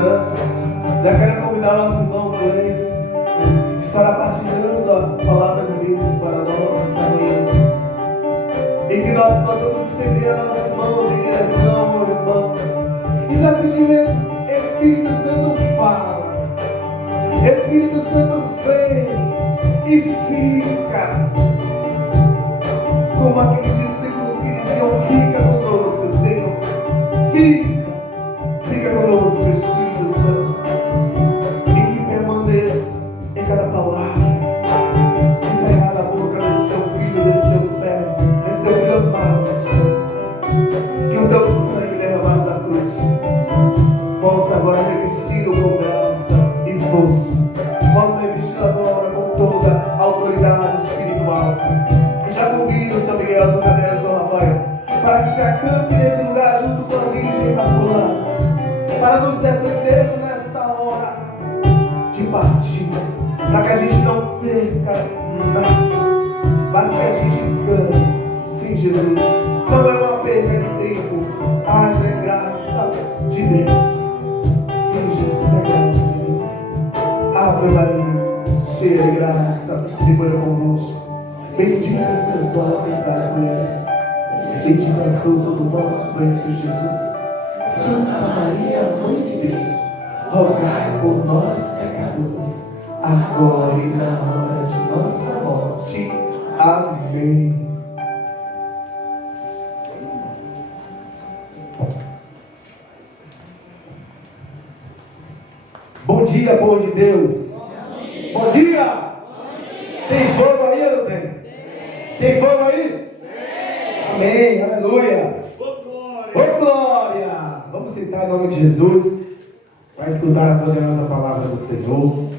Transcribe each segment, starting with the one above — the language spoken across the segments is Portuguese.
Já quero convidar o nosso irmão Cleiton, que estará partilhando a palavra de Deus para nós essa manhã. E que nós possamos estender as nossas mãos em direção ao irmão. E já pedir mesmo, Espírito Santo fala. Espírito Santo vem e fica. Como aqueles discípulos que diziam, fica conosco, Senhor. Fica conosco, Espírito Santo. E que permaneça em cada palavra que sairá da boca desse teu filho, desse teu servo, desse teu filho amado, Senhor. Que o teu sangue derramado da cruz possa agora revesti-lo com graça e força. Possa revesti-lo agora com toda a autoridade espiritual. E já convido o São Miguel, o São Gabriel, o São Rafael, para que se acampe nesse lugar junto com a Virgem Imaculada, para nos defender nesta hora de partida, para que a gente não perca nada, mas que a gente ganhe. Sim, Jesus, não é uma perda de tempo, mas é graça de Deus. Sim, Jesus, é graça de Deus. Ave Maria, cheia de graça, o Senhor é convosco. Bendita sois vós entre as mulheres, bendito é o fruto do vosso ventre, Jesus. Santa Maria, Mãe de Deus, rogai por nós, pecadores, agora e na hora de nossa morte. Amém. Bom dia, povo de Deus. Bom dia. Tem fogo aí ou não tem? Tem fogo aí? Amém, aleluia. Ô glória! Vamos sentar em nome de Jesus para escutar a poderosa palavra do Senhor.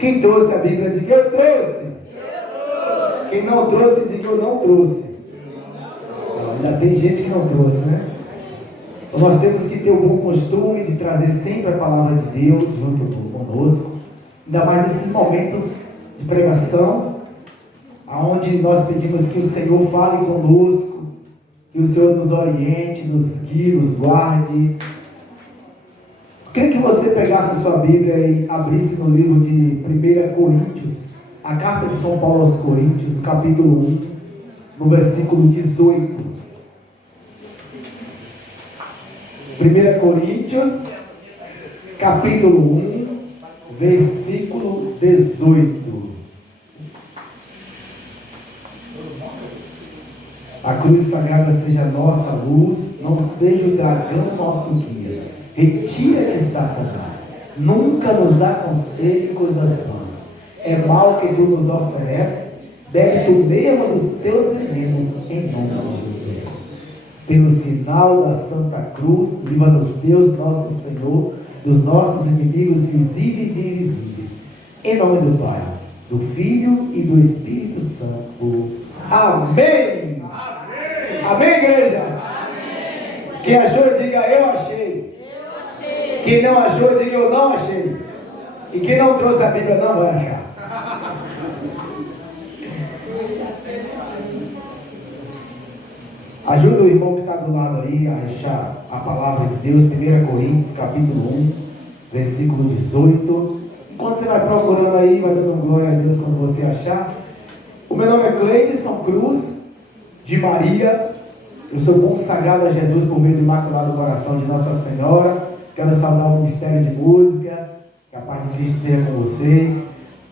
Quem trouxe a Bíblia, diga eu trouxe. Quem não trouxe, diga eu não trouxe. Ainda tem gente que não trouxe, né? Então nós temos que ter o bom costume de trazer sempre a palavra de Deus junto conosco, ainda mais nesses momentos de pregação, onde nós pedimos que o Senhor fale conosco, que o Senhor nos oriente, nos guie, nos guarde. Queria que você pegasse a sua Bíblia e abrisse no livro de 1 Coríntios, a carta de São Paulo aos Coríntios, no capítulo 1, no versículo 18. 1 Coríntios, capítulo 1, versículo 18. A cruz sagrada seja nossa luz, não seja o dragão nosso guia. Retira-te, Satanás, nunca nos aconselhe coisas vãs. É mal que tu nos ofereces, bebe tu mesmo dos teus venenos, em nome de Jesus. Pelo sinal da Santa Cruz, livra-nos Deus nosso Senhor, dos nossos inimigos visíveis e invisíveis. Em nome do Pai, do Filho e do Espírito Santo. Amém! Amém, igreja? Amém. Quem achou, diga eu achei. Quem não achou, diga eu não achei. E quem não trouxe a Bíblia não vai achar. Ajuda o irmão que está do lado aí a achar a palavra de Deus. 1 Coríntios, capítulo 1, versículo 18. Enquanto você vai procurando aí, vai dando glória a Deus quando você achar. O meu nome é Cleidson Cruz de Maria. Eu sou consagrado a Jesus por meio do Imaculado Coração de Nossa Senhora. Quero saudar o Ministério de Música, que a paz de Cristo esteja com vocês.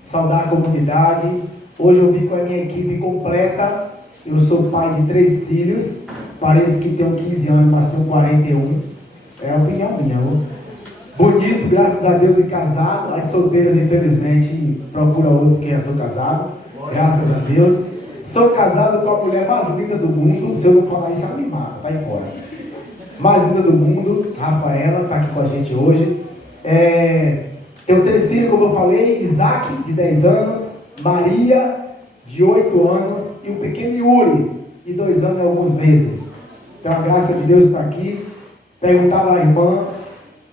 Saudar a comunidade. Hoje eu vim com a minha equipe completa. Eu sou pai de 3 filhos. Parece que tenho 15 anos, mas tenho 41. É a opinião minha. Bonito, graças a Deus, e casado. As solteiras, infelizmente, procuram outro que eu sou casado. Graças a Deus. Sou casado com a mulher mais linda do mundo. Se eu não falar isso, ela me mata, tá aí fora. Mais linda do mundo, Rafaela, está aqui com a gente hoje. Tenho 3 filhos, como eu falei: Isaac, de 10 anos, Maria, de 8 anos, e o pequeno Yuri, de 2 anos e alguns meses. Então a graça de Deus está aqui. Perguntava à irmã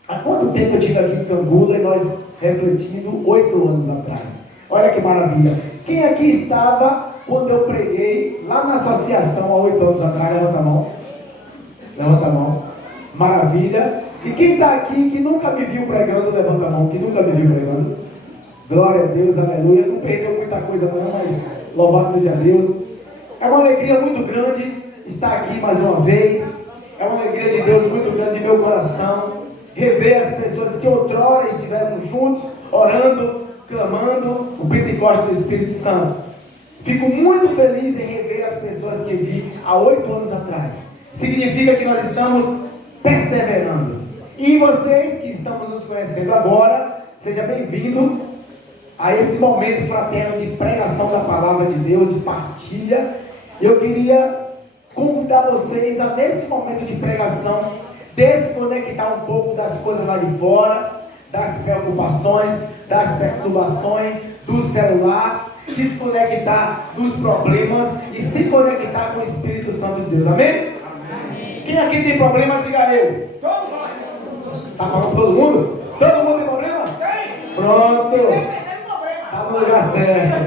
há quanto tempo eu estive aqui em Cambula, e nós refletindo 8 anos atrás. Olha que maravilha. Quem aqui estava quando eu preguei lá na associação há 8 anos atrás? Levanta a mão. Levanta a mão. Maravilha. E quem está aqui que nunca me viu pregando, levanta a mão, que nunca me viu pregando. Glória a Deus, aleluia. Não perdeu muita coisa não, mas louvado seja Deus. É uma alegria muito grande estar aqui mais uma vez. É uma alegria de Deus muito grande em meu coração. Rever as pessoas que outrora estiveram juntos, orando, clamando o Pentecostes do Espírito Santo. Fico muito feliz em rever as pessoas que vi há 8 anos atrás. Significa que nós estamos perseverando. E vocês que estão nos conhecendo agora, seja bem-vindo a esse momento fraterno de pregação da palavra de Deus, de partilha. Eu queria convidar vocês a, nesse momento de pregação, desconectar um pouco das coisas lá de fora, das preocupações, das perturbações, do celular, desconectar dos problemas e se conectar com o Espírito Santo de Deus. Amém? Amém. Quem aqui tem problema, diga eu. Está falando todo mundo? Todo mundo tem problema? Tem. Pronto. Está no lugar certo.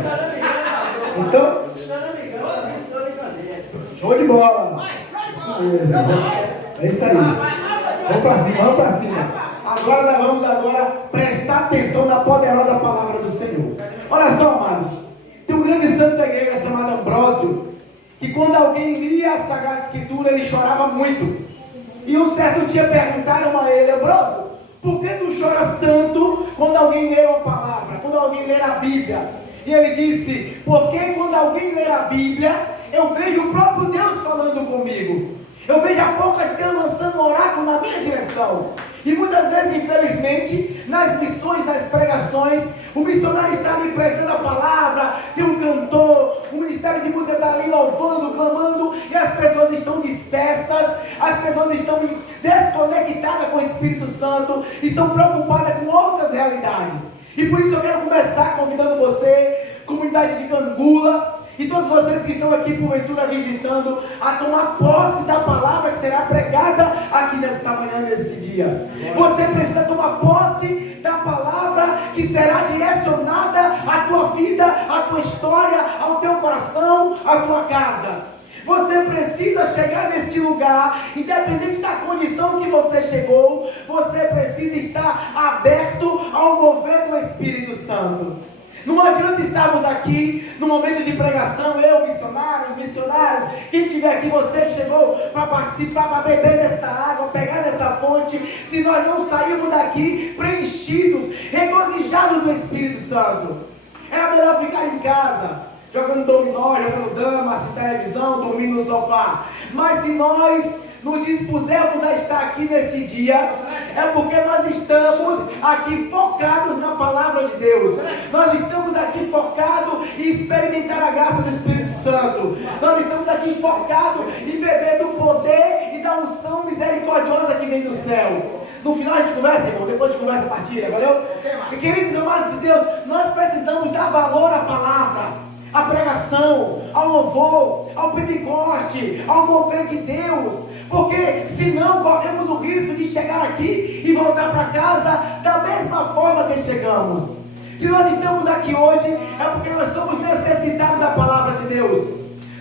Então, show de bola. Isso mesmo. É isso aí. Vamos para cima, vamos para cima. Agora nós vamos prestar atenção na poderosa palavra do Senhor. Olha só, amados. Tem um grande santo da igreja chamado Ambrósio, que quando alguém lia a Sagrada Escritura, ele chorava muito. E um certo dia perguntaram a ele: Ambrósio, por que tu choras tanto quando alguém lê uma palavra, quando alguém lê a Bíblia? E ele disse: porque quando alguém lê a Bíblia, eu vejo o próprio Deus falando comigo. Eu vejo a boca de Deus lançando um oráculo na minha direção. E muitas vezes, infelizmente, nas missões, nas pregações, o missionário está ali pregando a palavra, tem um cantor, o ministério de música está ali louvando, clamando, e as pessoas estão dispersas, as pessoas estão desconectadas com o Espírito Santo, estão preocupadas com outras realidades. E por isso eu quero começar convidando você, comunidade de Cangula, e todos vocês que estão aqui porventura visitando, a tomar posse da palavra que será pregada aqui nesta manhã, neste dia. Você precisa tomar posse da palavra que será direcionada à tua vida, à tua história, ao teu coração, à tua casa. Você precisa chegar neste lugar, independente da condição que você chegou, você precisa estar aberto ao mover do Espírito Santo. Não adianta estarmos aqui no momento de pregação, eu, missionários, quem estiver aqui, você que chegou para participar, para beber desta água, pegar dessa fonte, se nós não sairmos daqui preenchidos, regozijados do Espírito Santo. Era melhor ficar em casa, jogando dominó, jogando dama, assistindo televisão, dormindo no sofá. Mas se nós nos dispusermos a estar aqui nesse dia, é porque nós estamos aqui focados na palavra de Deus. Nós estamos aqui focados em experimentar a graça do Espírito Santo. Nós estamos aqui focados em beber do poder e da unção misericordiosa que vem do céu. No final a gente conversa, irmão, depois a gente conversa a partilha, valeu? E queridos amados de Deus, nós precisamos dar valor à palavra, à pregação, ao louvor, ao Pentecoste, ao mover de Deus. Porque senão corremos o risco de chegar aqui e voltar para casa da mesma forma que chegamos. Se nós estamos aqui hoje, é porque nós somos necessitados da palavra de Deus.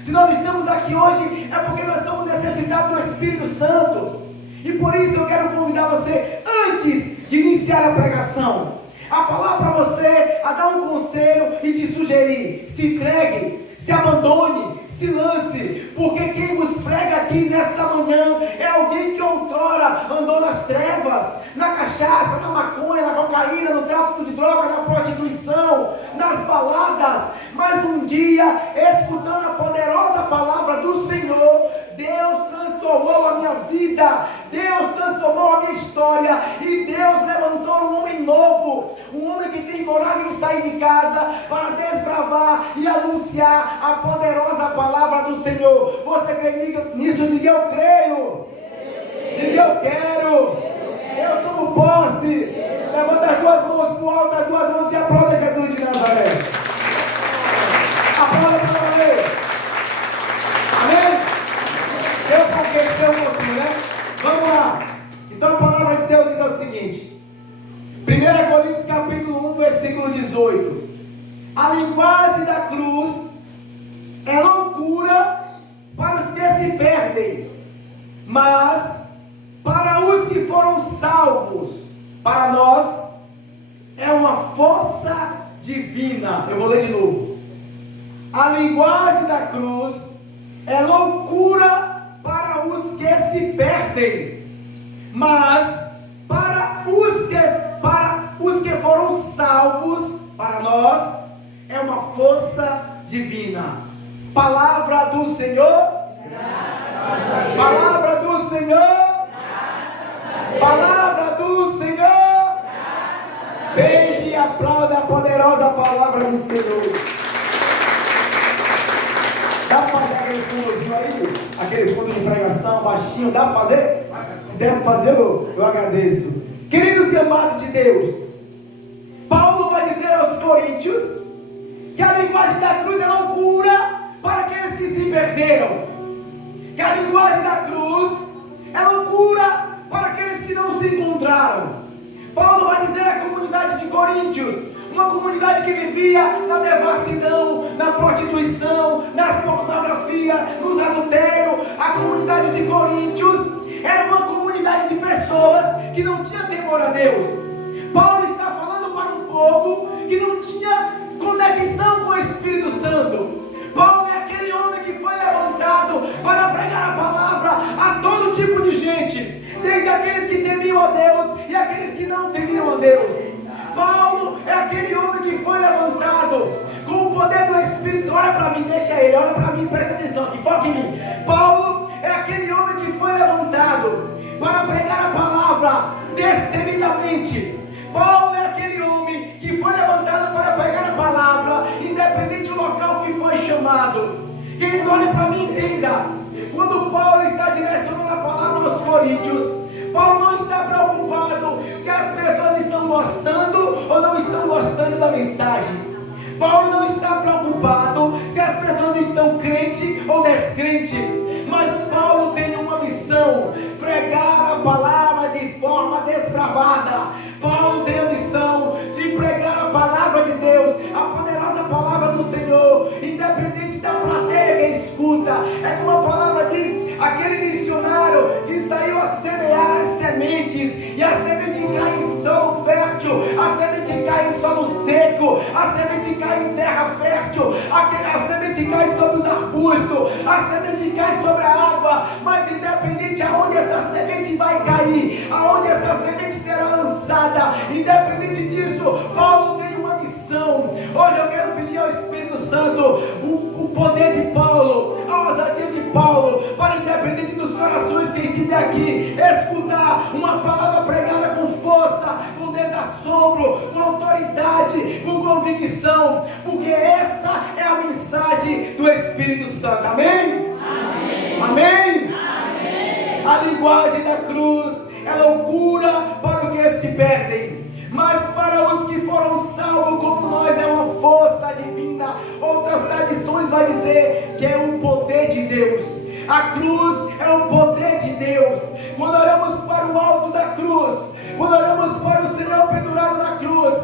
Se nós estamos aqui hoje, é porque nós somos necessitados do Espírito Santo. E por isso eu quero convidar você, antes de iniciar a pregação, a falar para você, a dar um conselho e te sugerir: se entregue, se abandone, se lance, porque quem vos prega aqui nesta manhã é alguém que outrora andou nas trevas, na cachaça, na maconha, na cocaína, no tráfico de droga, na prostituição, nas baladas, mas um dia, escutando a poderosa palavra do Senhor, Deus transformou a minha vida, Deus transformou a minha história, e Deus levantou um homem novo, um homem que tem coragem de sair de casa para desbravar e anunciar a poderosa palavra do Senhor. Você crê nisso? Diga: eu creio. Diga: eu quero. Eu tomo posse. Levanta as duas mãos para o alto, as duas mãos, e aplauda Jesus de Nazaré. Aplauda para valer. Amém? Eu conquistei um pouquinho, né? Vamos lá. Então a palavra de Deus diz o seguinte: 1 Coríntios capítulo 1, versículo 18. A linguagem da cruz é loucura para os que se perdem, mas para os que foram salvos, para nós é uma força divina. Eu vou ler de novo. A linguagem da cruz é loucura para os que se perdem, mas para os que foram salvos, para nós é uma força divina. Palavra do Senhor. Palavra do Senhor. Palavra do Senhor. Beije e aplauda a poderosa palavra do Senhor. Dá para fazer aquele fundozinho aí? Aquele fundo de pregação baixinho? Dá para fazer? Se der para fazer, eu agradeço. Queridos e amados de Deus, Paulo vai dizer aos coríntios que a linguagem da cruz é loucura para aqueles que se perderam. Que a linguagem da cruz é loucura para aqueles que não se encontraram. Paulo vai dizer à comunidade de Coríntios, uma comunidade que vivia na devassidão, na prostituição, nas pornografias, nos adultérios. A comunidade de Coríntios era uma comunidade de pessoas que não tinha temor a Deus. Paulo está falando para um povo que não tinha conexão com o Espírito Santo. Paulo é aquele homem que foi levantado para pregar a palavra a todo tipo de gente, desde aqueles que temiam a Deus e aqueles que não temiam a Deus. Paulo é aquele homem que foi levantado com o poder do Espírito. Olha para mim, deixa ele, olha para mim, presta atenção aqui, foca em mim. Paulo é aquele homem que foi levantado para pregar a palavra destemidamente. Paulo é aquele homem que foi levantado para pregar a palavra, independente do local que foi chamado. Querido, olhe para mim, entenda. Quando Paulo está direcionando a palavra aos coríntios, Paulo não está preocupado se as pessoas estão gostando ou não estão gostando da mensagem. Paulo não está preocupado se as pessoas estão crente ou descrente. Mas Paulo tem uma missão: pregar a palavra de forma desbravada. Paulo tem a missão de pregar a palavra de Deus, a poderosa palavra do Senhor, independente da plateia que escuta. É como a palavra diz, aquele missionário que saiu a semear as sementes, e a semente cai em solo fértil, a semente cai em solo seco, a semente cai em terra fértil, a semente cai sobre os arbustos, a semente cai sobre a água. Mas independente aonde essa semente vai cair, aonde essa semente será lançada, independente disso, Paulo tem uma missão. Hoje eu quero pedir ao Espírito Santo o poder de Paulo, a ousadia de Paulo, para, independente dos corações que estiver aqui, escutar uma palavra pregada com força, com desassombro, com autoridade, com convicção, porque essa é a mensagem do Espírito Santo. Amém? Amém? Amém? Amém. A linguagem da cruz é loucura para os que se perdem, mas para os que foram salvos como nós é uma força divina. Outras tradições vai dizer que é um poder de Deus. A cruz é um poder de Deus. Quando olhamos para o alto da cruz, quando olhamos para o Senhor pendurado na cruz,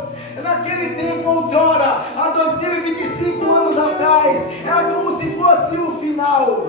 naquele tempo, outrora, há 2025 anos atrás, era como se fosse o final.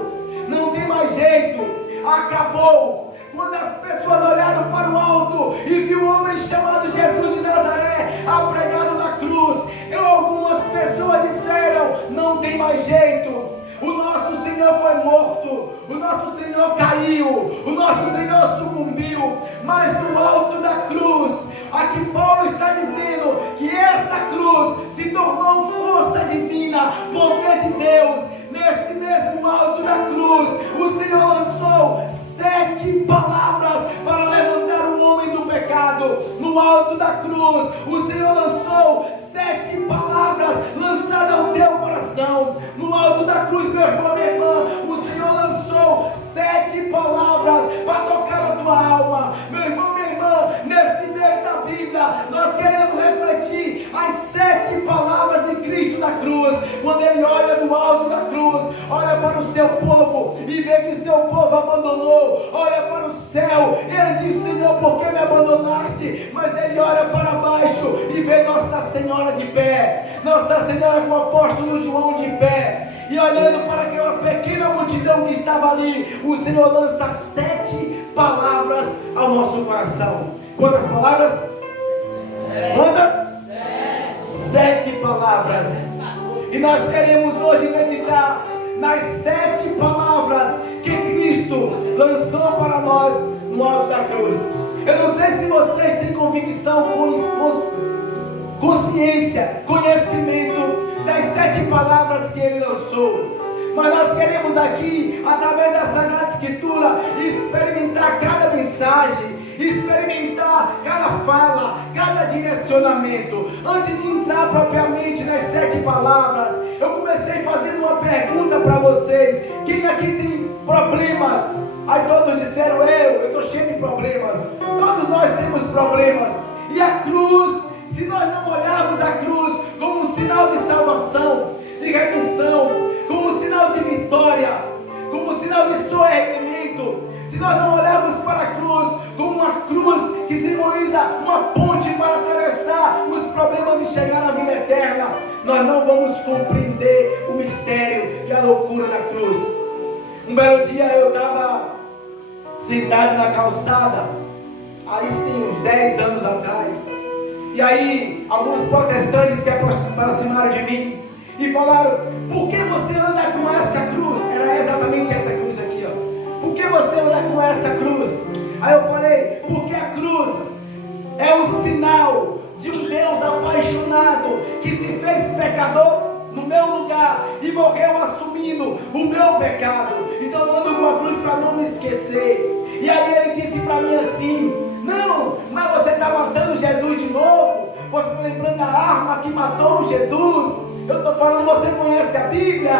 Não tem mais jeito, acabou. Quando as pessoas olharam para o alto e viu um homem chamado Jesus de Nazaré apregado na cruz, algumas pessoas disseram: não tem mais jeito. O nosso Senhor foi morto, o nosso Senhor caiu, o nosso Senhor sucumbiu. Mas do alto da cruz, aqui Paulo está dizendo que essa cruz se tornou força divina, poder de Deus. Nesse mesmo alto da cruz, o Senhor lançou 7 palavras para levantar o homem do pecado. No alto da cruz, o Senhor lançou 7 palavras lançadas ao teu coração. No alto da cruz, meu irmão, minha irmã, o Senhor lançou 7 palavras para tocar a tua alma. Meu irmão, minha irmã, neste mês da Bíblia, nós queremos refletir as 7 palavras de Cristo na cruz. Quando Ele olha do alto da cruz, olha para o seu povo e vê que seu povo abandonou, olha para o céu, Ele diz: Senhor, por que me abandonaste? Mas Ele olha para baixo e vê Nossa Senhora de pé, Nossa Senhora com o apóstolo João de pé. E olhando para aquela pequena multidão que estava ali, o Senhor lança 7 palavras ao nosso coração. Quantas palavras? Quantas? 7 palavras. E nós queremos hoje meditar nas 7 palavras que Cristo lançou para nós no alto da cruz. Eu não sei se vocês têm convicção, consciência, conhecimento das 7 palavras que Ele lançou. Mas nós queremos aqui, através da Sagrada Escritura, experimentar cada mensagem, experimentar cada fala, cada direcionamento. Antes de entrar propriamente nas 7 palavras, eu comecei fazendo uma pergunta para vocês. Quem aqui tem problemas? Aí todos disseram, eu estou cheio de problemas. Todos nós temos problemas. E a cruz, se nós não olharmos a cruz como um sinal de salvação, de redenção, como um sinal de vitória, como um sinal de soerguimento, se nós não olharmos para a cruz como uma cruz que simboliza uma ponte para atravessar os problemas e chegar à vida eterna, nós não vamos compreender o mistério e a loucura da cruz. Um belo dia eu estava sentado na calçada, isso tem uns 10 anos atrás, e aí alguns protestantes se aproximaram de mim e falaram, por que você anda com essa cruz? Era exatamente essa cruz aqui, ó. Por que você anda com essa cruz? Aí eu falei, porque a cruz é o sinal de um Deus apaixonado que se fez pecador no meu lugar e morreu assumindo o meu pecado. Então eu ando com a cruz para não me esquecer. E aí ele disse para mim assim, não, mas você está matando Jesus de novo? Você está lembrando da arma que matou Jesus? Eu estou falando, você conhece a Bíblia?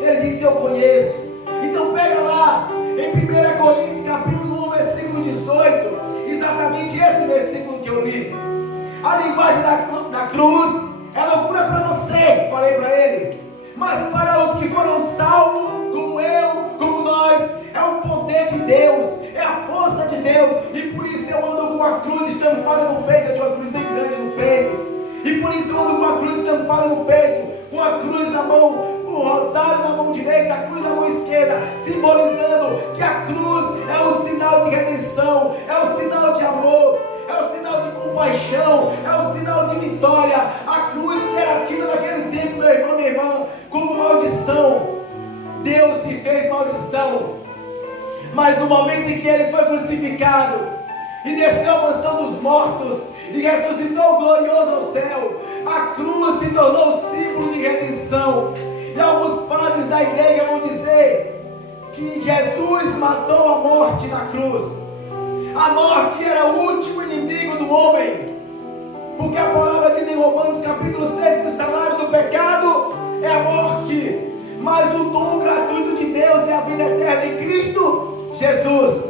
Ele disse, eu conheço. Então pega lá, em 1 Coríntios capítulo 1, versículo 18, exatamente esse versículo que eu li. A linguagem da cruz é loucura para você, falei para ele, mas para os que foram salvos, como eu, como nós, é o poder de Deus, é a força de Deus, e por isso eu ando com a cruz estampada no peito. Eu tinha uma cruz bem grande no peito, e por isso eu ando com a cruz estampada no peito, com a cruz na mão, com o rosário na mão direita, a cruz na mão esquerda, simbolizando que a cruz é o sinal de redenção, é o sinal de amor, é o sinal de compaixão, é o sinal de vitória. A cruz que era tida naquele tempo, meu irmão, minha irmã, como maldição. Deus se fez maldição, mas no momento em que ele foi crucificado e desceu à mansão dos mortos e ressuscitou glorioso ao céu, a cruz se tornou símbolo de redenção. E alguns padres da igreja vão dizer que Jesus matou a morte na cruz. A morte era o último inimigo do homem, porque a palavra diz em Romanos capítulo 6 que o salário do pecado é a morte, mas o dom gratuito de Deus é a vida eterna em Cristo Jesus.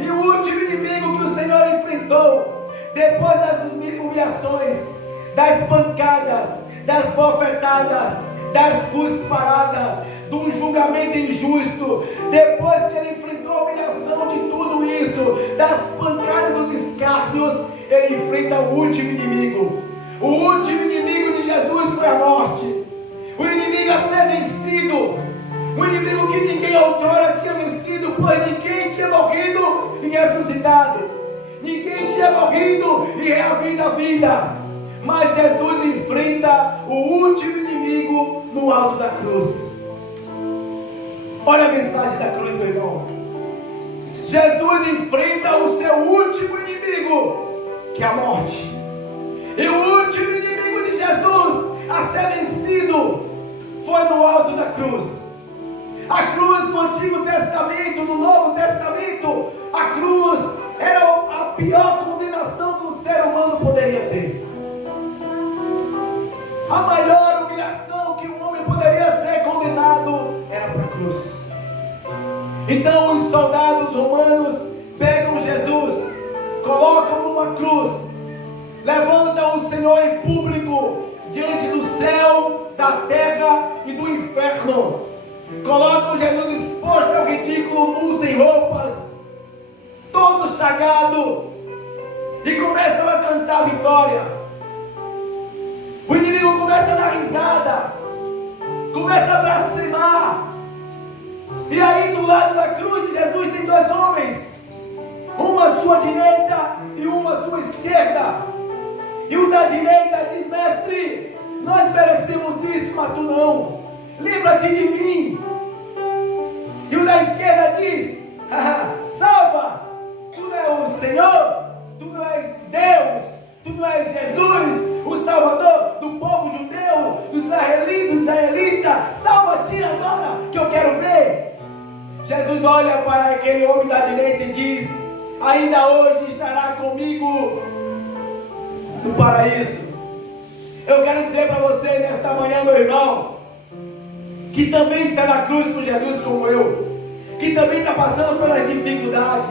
E o último inimigo que o Senhor enfrentou, depois das humilhações, das pancadas, das bofetadas, das cusparadas, de um julgamento injusto, depois que ele enfrentou a humilhação de tudo isso, das pancadas, dos escárnios, ele enfrenta o último inimigo. O último inimigo de Jesus foi a morte, o inimigo a ser vencido, o inimigo que ninguém outrora tinha vencido, pois ninguém tinha morrido e ressuscitado, ninguém tinha morrido e reavido a vida, mas Jesus enfrenta o último inimigo no alto da cruz. Olha a mensagem da cruz, meu irmão. Jesus enfrenta o seu último inimigo, que é a morte. E o último inimigo de Jesus a ser vencido foi no alto da cruz. A cruz no Antigo Testamento, no Novo Testamento, a cruz era a pior condenação que o ser humano poderia ter. A maior humilhação que um homem poderia ser condenado era para a cruz. Então os soldados romanos pegam Jesus, colocam numa cruz, levantam o Senhor em público diante do céu, da terra e do inferno. Colocam Jesus exposto ao ridículo, nu, sem roupas, todo chagado, e começam a cantar vitória. O inimigo começa a dar risada. começa a blasfemar. E aí do lado da cruz de Jesus tem dois homens, uma à sua direita e uma à sua esquerda. E o da direita diz: mestre, nós merecemos isso, mas tu não, lembra-te de mim. E o da esquerda diz: salva, tu não és o Senhor, tu não és Deus, tu não és Jesus, o Salvador do povo judeu, dos israelitas, salva-te agora que eu quero ver. Jesus olha para aquele homem da direita e diz: ainda hoje estará comigo no paraíso. Eu quero dizer para você nesta manhã, meu irmão, que também está na cruz com Jesus como eu, que também está passando pelas dificuldades,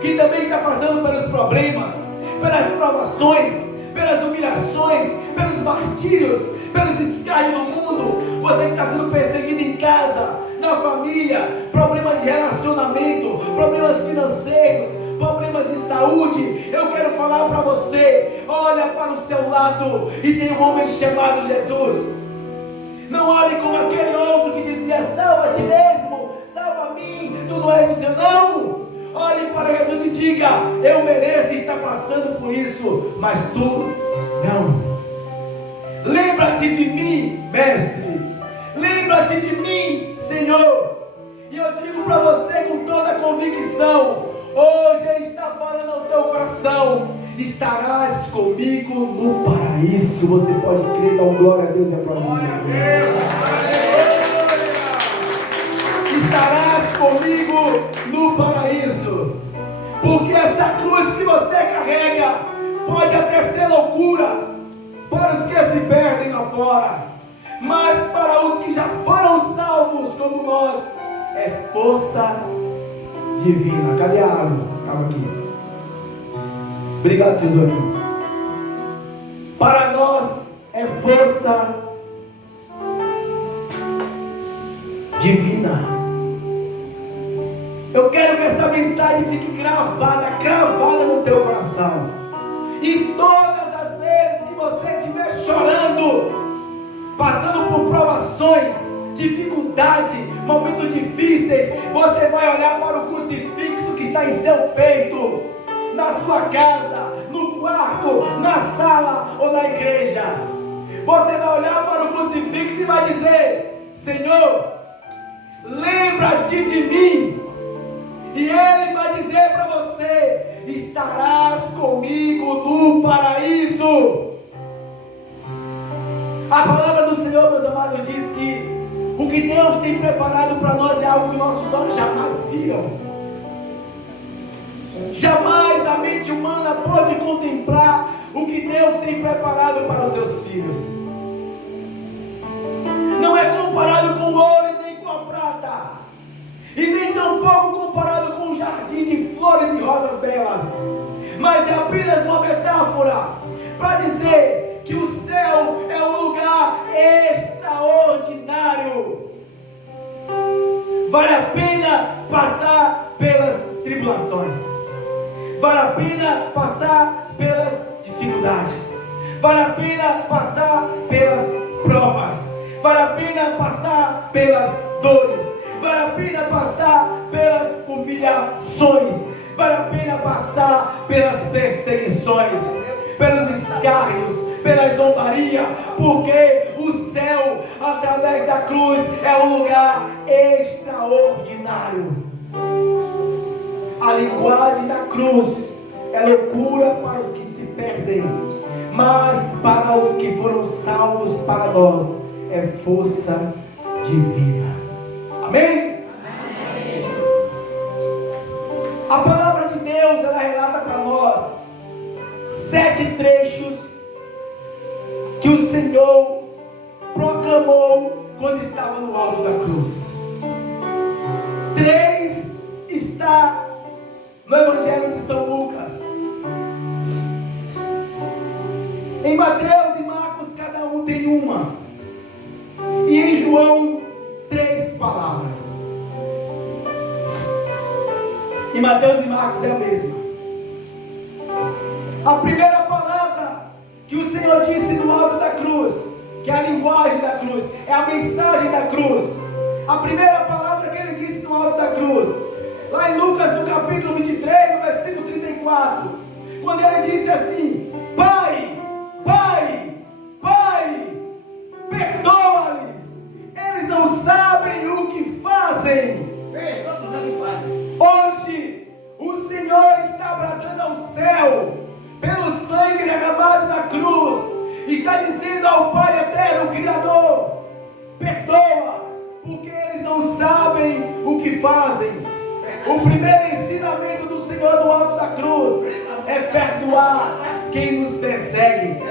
que também está passando pelos problemas, pelas provações, pelas humilhações, pelos martírios, pelos escárnios do mundo. Você que está sendo perseguido em casa, na família, problemas de relacionamento, problemas financeiros, problemas de saúde. Eu quero falar para você: olha para o seu lado e tem um homem chamado Jesus. Não olhe como aquele outro que dizia: salva-te mesmo, salva-me, tu não és o Senhor. Não, olhe para Jesus e diga: eu mereço estar passando por isso, mas tu não. Lembra-te de mim, mestre, lembra-te de mim, Senhor. E eu digo para você com toda a convicção: hoje Ele está falando ao teu coração: estarás comigo no paraíso. Você pode crer, dar glória a Deus e aplaudir. Estarás comigo no paraíso. Porque essa cruz que você carrega pode até ser loucura para os que se perdem lá fora, mas para os que já foram salvos como nós, é força divina. Cadê a água? Calma aqui. Obrigado, tesourinho. Para nós é força divina. Eu quero que essa mensagem fique gravada no teu coração. E todas as vezes que você estiver chorando, passando por provações, dificuldade, momentos difíceis, você vai olhar para o crucifixo que está em seu peito, na sua casa, no quarto, na sala ou na igreja. Você vai olhar para o crucifixo e vai dizer: Senhor, lembra-te de mim. E Ele vai dizer para você: estarás comigo no paraíso. A palavra do Senhor, meus amados, diz que o que Deus tem preparado para nós é algo que nossos olhos jamais viram. Jamais a mente humana pode contemplar o que Deus tem preparado para os seus filhos. Não é comparado com o ouro e nem com a prata, e nem tampouco comparado com um jardim de flores e rosas belas, mas é apenas uma metáfora para dizer que o céu é um lugar extraordinário. Vale a pena passar pelas tribulações, vale a pena passar pelas dificuldades, vale a pena passar pelas provas, vale a pena passar pelas dores, vale a pena passar pelas humilhações, vale a pena passar pelas perseguições, pelos escárnios, pela zombaria, porque o céu, através da cruz, é um lugar extraordinário. A linguagem da cruz é loucura para os que se perdem, mas para os que foram salvos, para nós, é força divina. Amém? Amém. A palavra de Deus, ela relata para nós 7 trechos que o Senhor proclamou quando estava no alto da cruz. 3 está no Evangelho de São Lucas. Em Mateus e Marcos, cada um tem uma. E em João, 3 palavras. Em Mateus e Marcos é a mesma. A primeira palavra que o Senhor disse no alto da cruz que é a linguagem da cruz, é a mensagem da cruz. A primeira palavra que ele disse no alto da cruz, lá em Lucas, no capítulo 23, no versículo 34, quando ele disse assim: Pai, Pai, Pai, perdoa-lhes, eles não sabem o que fazem. Hoje, o Senhor está bradando ao céu, pelo sangue derramado na cruz, está dizendo ao Pai eterno, o Criador: perdoa, porque eles não sabem o que fazem. O primeiro ensinamento do Senhor no alto da cruz é perdoar quem nos persegue.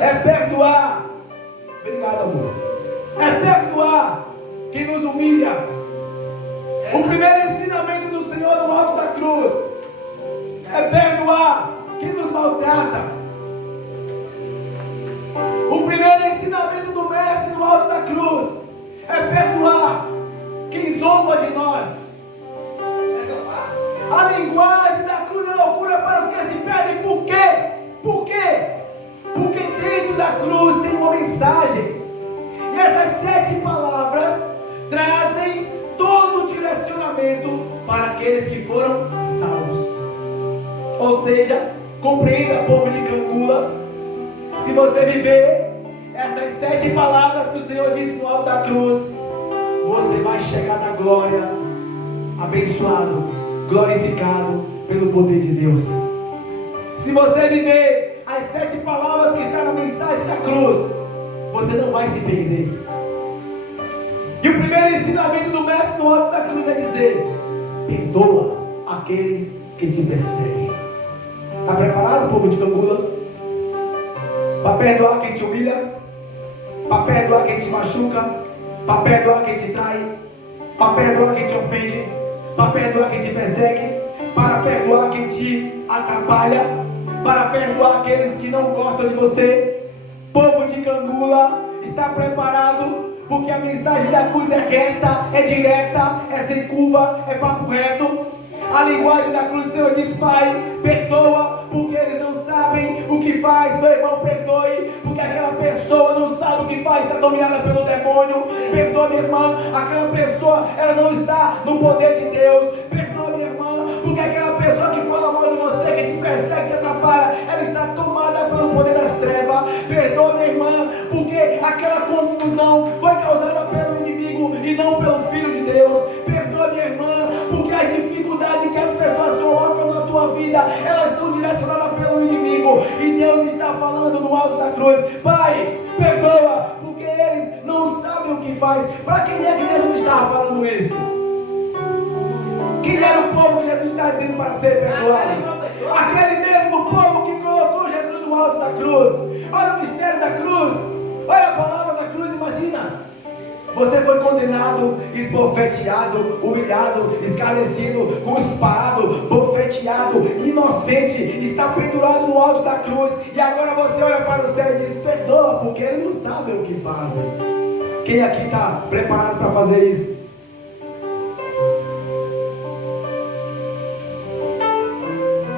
É perdoar. Obrigado, amor. É perdoar quem nos humilha. O primeiro ensinamento do Senhor no alto da cruz é perdoar quem nos maltrata. O primeiro ensinamento do Mestre no alto da cruz é perdoar quem zomba de nós. A linguagem da cruz é loucura para os que se perdem. Por quê? Por quê? Porque dentro da cruz tem uma mensagem. E essas 7 palavras trazem todo o direcionamento para aqueles que foram salvos. Ou seja, compreenda, povo de Cangula, se você viver essas 7 palavras que o Senhor disse no alto da cruz, você vai chegar na glória, abençoado, glorificado pelo poder de Deus. Se você viver as 7 palavras que estão na mensagem da cruz, você não vai se perder. E o primeiro ensinamento do Mestre no alto da cruz é dizer: perdoa aqueles que te perseguem. Está preparado, povo de Cangula? Para perdoar quem te humilha, para perdoar quem te machuca, para perdoar quem te trai, para perdoar quem te ofende, para perdoar quem te persegue, para perdoar quem te atrapalha, para perdoar aqueles que não gostam de você. Povo de Cangula, está preparado? Porque a mensagem da cruz é reta, é direta, é sem curva, é papo reto. A linguagem da cruz, o Senhor diz: Pai, perdoa, porque eles não sabem o que faz. Meu irmão, perdoe, porque aquela pessoa não sabe o que faz, está dominada pelo demônio. Perdoa, minha irmã, aquela pessoa, ela não está no poder de Deus. Perdoa, minha irmã, porque aquela pessoa que fala mal de você, que te persegue, te atrapalha, ela está tomada pelo poder das trevas. Perdoa, minha irmã, porque aquela confusão foi causada pelo inimigo e não pelo Filho de Deus. Perdoa, minha irmã, porque a dificuldade que as pessoas colocam na tua vida, elas são direcionadas pelo inimigo. E Deus está falando no alto da cruz: Pai, perdoa, porque eles não sabem o que faz. Para quem é que Jesus estava falando isso? Quem era o povo que Jesus está dizendo para ser perdoado? Aquele mesmo povo que colocou Jesus no alto da cruz. Olha o mistério da cruz, olha a palavra da cruz. Imagina, você foi condenado, esbofeteado, humilhado, escarnecido, cusparado, bofeteado, inocente, está pendurado no alto da cruz. E agora você olha para o céu e diz: perdoa, porque eles não sabem o que fazem. Quem aqui está preparado para fazer isso?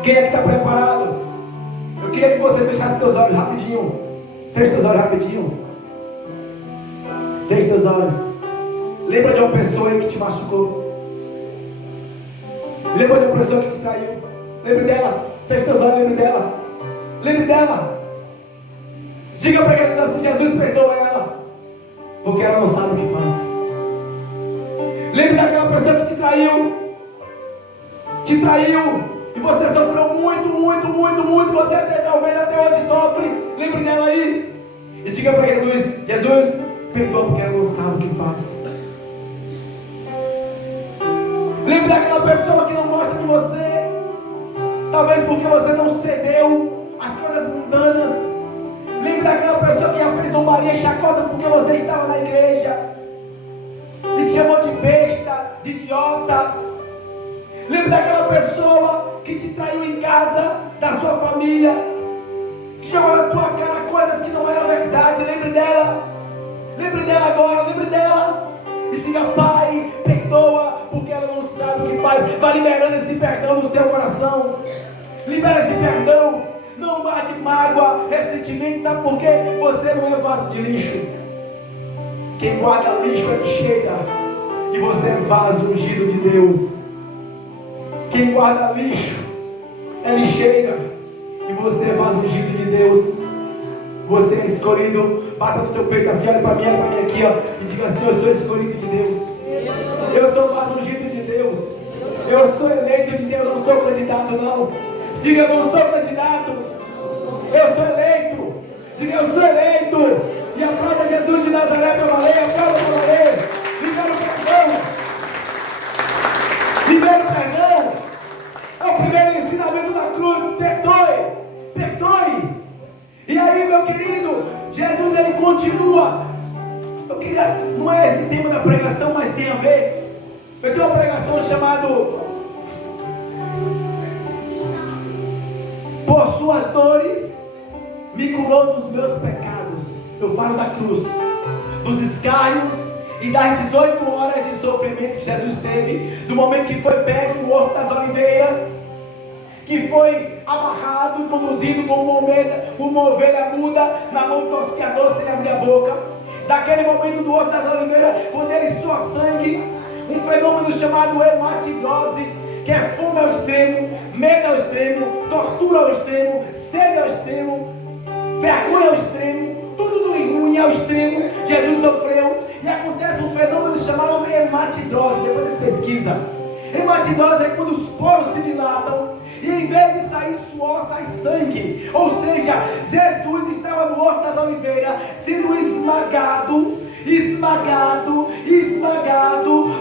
Quem é que está preparado? Eu queria que você fechasse seus olhos rapidinho. Feche seus olhos rapidinho. Feche seus olhos. Lembra de uma pessoa aí que te machucou? Lembra de uma pessoa que te traiu? Lembre dela. Feche seus olhos, lembre dela. Lembre dela. Diga para Jesus assim: Jesus, perdoa ela, porque ela não sabe o que faz. Lembre daquela pessoa que te traiu. Te traiu. E você sofreu muito, muito, muito, muito. Você talvez até hoje sofre. Lembre dela aí. E diga para Jesus: Jesus, perdoa, porque ela não sabe o que faz. Lembre daquela pessoa que não gosta de você. Talvez porque você não cedeu às coisas mundanas. Lembre daquela pessoa que já fez zombaria e chacota porque você estava na igreja e te chamou de besta, de idiota. Lembre daquela pessoa que te traiu em casa, da sua família, que jogou na tua cara coisas que não eram verdade. Lembre dela. Lembre dela agora, lembre dela. E diga: Pai, perdoa, porque ela não sabe o que faz. Vai liberando esse perdão no seu coração. Libera esse perdão. Não guarde mágoa, ressentimento. Sabe por quê? Você não é vaso de lixo. Quem guarda lixo é lixeira, e você é vaso ungido de Deus. Quem guarda lixo é lixeira, e você é vaso ungido de Deus. Você é escolhido. Bata no teu peito assim, olha para mim aqui, ó, e diga assim: eu sou escolhido de Deus. Eu sou vaso ungido de Deus. Eu sou eleito de Deus. Eu não sou candidato, não. Diga: eu não sou candidato. Eu sou eleito. Diga: eu sou eleito. E aplauda Jesus de Nazaré para valer. Aplauda para valer. Libera o perdão. Libera o perdão. É o primeiro ensinamento da cruz. Perdoe. Perdoe. E aí, meu querido, Jesus, ele continua. Eu queria, não é esse tema da pregação, mas tem a ver. Eu tenho uma pregação chamada Por suas dores me curou dos meus pecados. Eu falo da cruz, dos escárnios e das 18 horas de sofrimento que Jesus teve, do momento que foi pego no Horto das Oliveiras, que foi amarrado e conduzido como uma ovelha muda na mão do tosqueador sem abrir a boca. Daquele momento do Horto das Oliveiras, quando ele sua sangue, um fenômeno chamado hematidose, que é fome ao extremo, medo ao extremo, tortura ao extremo, sede ao extremo, vergonha ao extremo, tudo do ruim ao extremo. Jesus sofreu, e acontece um fenômeno chamado hematidose. Depois você pesquisa. Hematidose é quando os poros se dilatam e em vez de sair suor, sai sangue. Ou seja, Jesus estava no Horto das Oliveiras sendo esmagado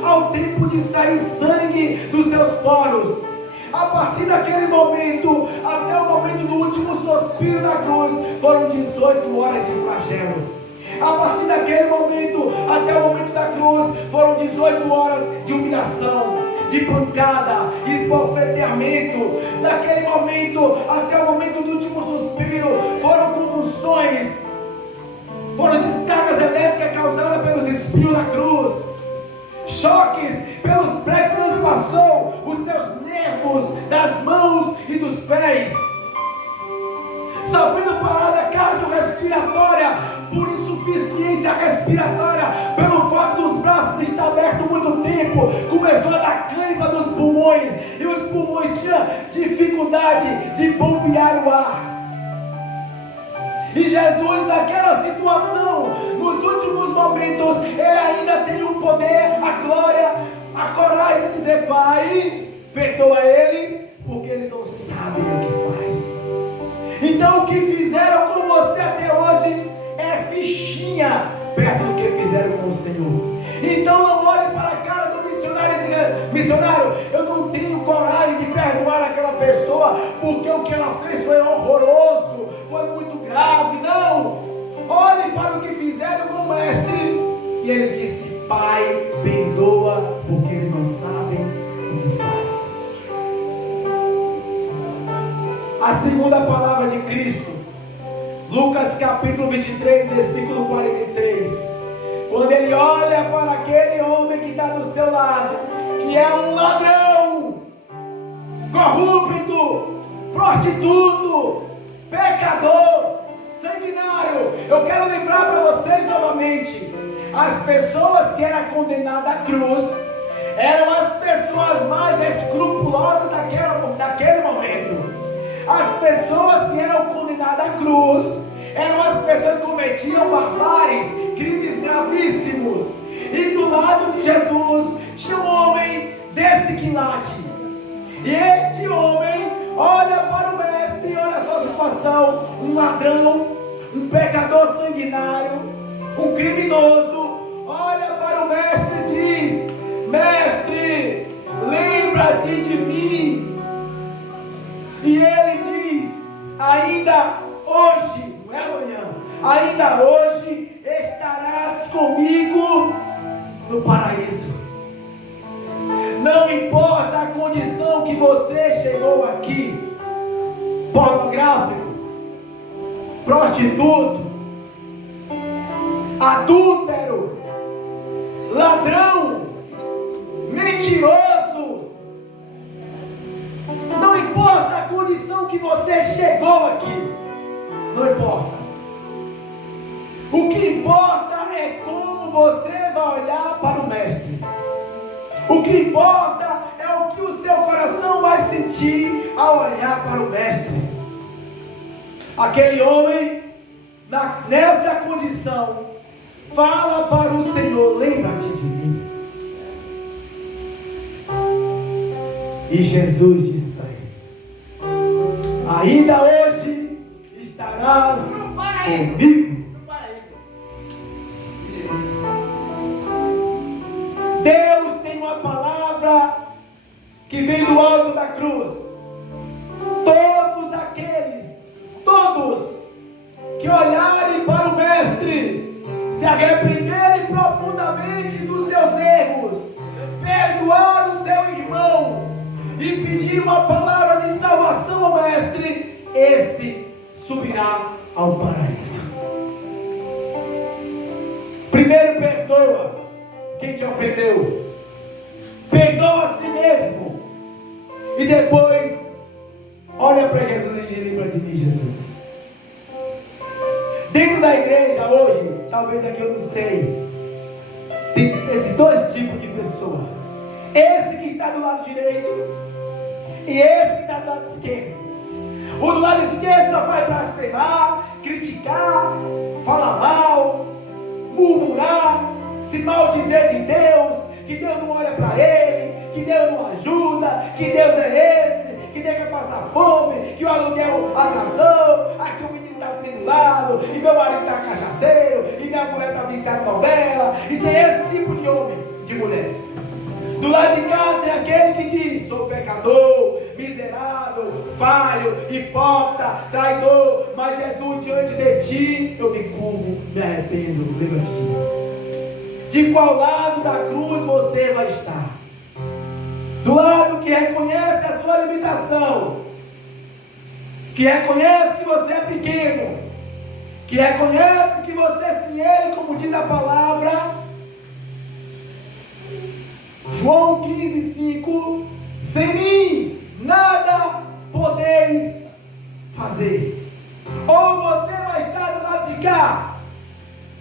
ao tempo de sair sangue dos seus poros. A partir daquele momento até o momento do último suspiro na cruz, foram 18 horas de flagelo. A partir daquele momento até o momento da cruz, foram 18 horas de humilhação, de pancada, esbofeteamento. Daquele momento até o momento do último suspiro, foram convulsões, foram descargas elétricas causadas pelos espinhos da cruz, choques pelos pregos que transpassou os seus nervos das mãos e dos pés, sofrendo parada cardiorrespiratória por insuficiência respiratória, pelo fato dos braços estar abertos muito tempo. Começou a dar cãibra dos pulmões, e os pulmões tinham dificuldade de bombear o ar. E Jesus, naquela situação, nos últimos momentos, ele ainda tem o poder, a glória, a coragem de dizer: Pai, perdoa eles, porque eles não sabem o que faz. Então o que fizeram com você até hoje é fichinha perto do que fizeram com o Senhor. Então não olhe para a cara do missionário e diga: missionário, eu não tenho coragem de perdoar aquela pessoa, porque o que ela fez foi horroroso, foi muito grave. Não, olhe para o que fizeram com o mestre. E ele disse: Pai, perdoa, porque eles não sabem o que faz. A segunda palavra de Cristo, Lucas capítulo 23, versículo 43. Quando ele olha para aquele homem que está do seu lado, que é um ladrão, corrupto, prostituto, pecador, sanguinário. Eu quero lembrar para vocês novamente: as pessoas que eram condenadas à cruz eram as pessoas mais escrupulosas daquele momento. As pessoas que eram condenadas à cruz eram as pessoas que cometiam barbáries, crimes gravíssimos. E do lado de Jesus tinha um homem desse quilate. E este homem olha para o mestre, olha a sua situação: um ladrão, um pecador sanguinário, um criminoso. Olha para o mestre e diz: Mestre, lembra-te de mim. E ele diz: ainda hoje, não é amanhã, ainda hoje estarás comigo no paraíso. Não importa a condição que você chegou aqui: pornográfico, prostituto, adúltero, ladrão, mentiroso. Não importa a condição que você chegou aqui, Não importa. O que importa é como você vai olhar para o Mestre. O que importa é o que o seu coração vai sentir ao olhar para o Mestre. Aquele homem, nessa condição, fala para o Senhor: lembra-te de mim. E Jesus diz para ele: ainda hoje estarás comigo. Deus tem uma palavra que vem do alto da cruz. Todos que olharem para o Mestre, se arrependerem profundamente dos seus erros, perdoar o seu irmão e pedir uma palavra de salvação ao Mestre, esse subirá ao paraíso. Primeiro perdoa quem te ofendeu, perdoa a si mesmo, e depois olha para Jesus e diz: lembra de mim, Jesus. Dentro da igreja hoje, talvez aqui eu não sei, tem esses dois tipos de pessoa: esse que está do lado direito e esse que está do lado esquerdo. O do lado esquerdo só vai blasfemar, criticar, falar mal, murmurar, se maldizer de Deus, que Deus não olha para ele, que Deus não ajuda, que Deus é esse, que Deus quer passar fome, que o aluguel atrasou, aqui o menino está tribulado, e meu marido está cachaceiro, e minha mulher está viciada em novela, e tem esse tipo de homem, de mulher. Do lado de cá tem aquele que diz: sou pecador, miserável, falho, hipócrita, traidor, mas Jesus, diante de ti eu me curvo, me arrependo, lembra-te de mim. De qual lado da cruz você vai estar? Do lado que reconhece a sua limitação, que reconhece que você é pequeno, que reconhece que você sem Ele, como diz a palavra, João 15:5, sem mim nada podeis fazer. Ou você vai estar do lado de cá,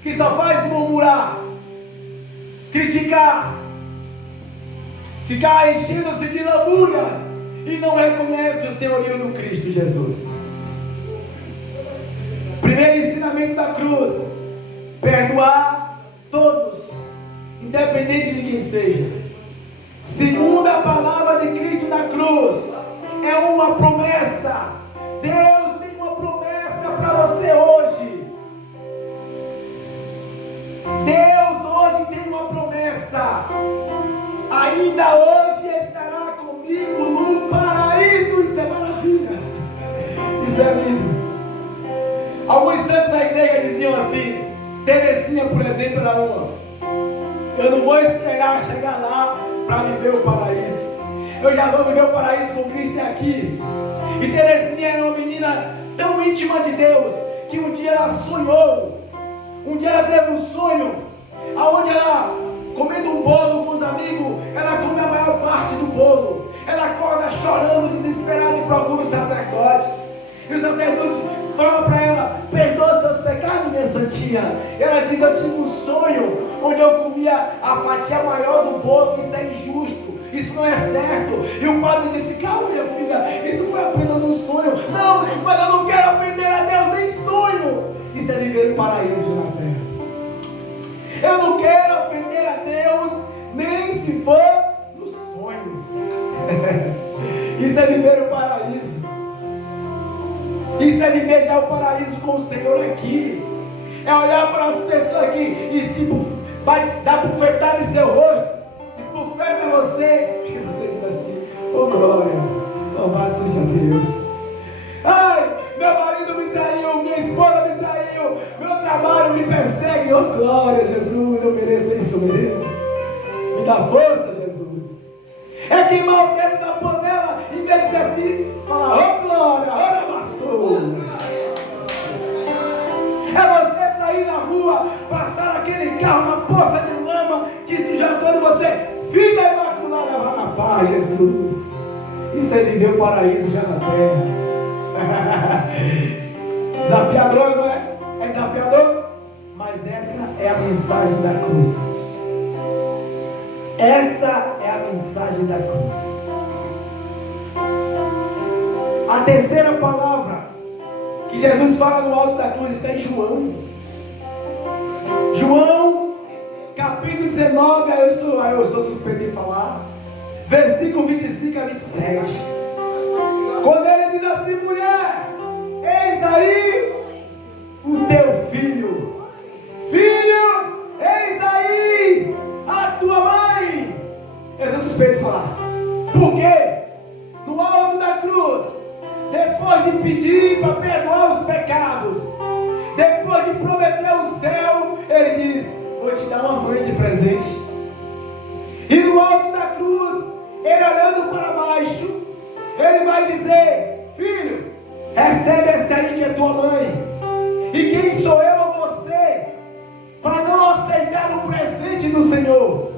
que só faz murmurar, criticar, ficar enchendo-se de lamúrias e não reconhece o senhorio do Cristo Jesus. Primeiro ensinamento da cruz: perdoar todos, independente de quem seja. Segunda palavra de Cristo na cruz é uma promessa. Deus tem uma promessa para você hoje. Deus hoje tem uma promessa: ainda hoje estará comigo no paraíso. Isso é maravilha, isso é lindo. Alguns santos da igreja diziam assim, Teresinha, por exemplo, era uma: eu não vou esperar chegar lá para viver o paraíso, eu já vou viver o paraíso com Cristo aqui. E Teresinha era uma menina tão íntima de Deus, que um dia ela sonhou, um dia ela teve um sonho, aonde ela, comendo um bolo com os amigos, ela come a maior parte do bolo, ela acorda chorando, desesperada, e procura o sacerdote, e o sacerdote fala para ela: perdoa seus pecados, minha santinha. Ela diz: eu tive um sonho onde eu comia a fatia maior do bolo, isso é injusto, isso não é certo. E o padre disse: calma, minha filha, isso foi apenas um sonho. Não, mas eu não quero ofender a Deus, nem sonho. Isso é viver o paraíso na terra. Eu não quero ofender a Deus, nem se for no sonho. Isso é viver o paraíso. Isso é viver já o paraíso com o Senhor aqui. É olhar para as pessoas aqui e tipo, dar bufetada em seu rosto, esbufeta você, e você diz assim: oh glória, louvado seja Deus. Ai, meu marido me traiu, minha esposa me traiu, meu trabalho me persegue. Oh glória, Jesus, eu mereço isso mesmo. Me dá força, Jesus. É queimar o dedo da panela, em vez de dizer assim, falar: oh glória, ora amassou. É você sair na rua, passar aquele carro na poça de lama, te sujar todo, e você: vida imaculada, vá na paz, Jesus. Isso é viver o paraíso já na terra. desafiador, não é? É desafiador? Mas essa é a mensagem da cruz. Essa é a mensagem da cruz. A terceira palavra que Jesus fala no alto da cruz está em João. João, capítulo 19, aí eu sou suspeito de falar, versículo 25 a 27. Quando ele diz assim: mulher, eis aí o teu filho. Filho, eis aí a tua mãe. Eu sou suspeito de falar. Por quê? No alto da cruz, depois de pedir para perdoar os pecados, depois de prometer o céu, ele diz: vou te dar uma mãe de presente. E no alto da cruz, ele olhando para baixo, ele vai dizer: filho, recebe essa aí que é tua mãe. E quem sou eu a você para não aceitar o presente do Senhor?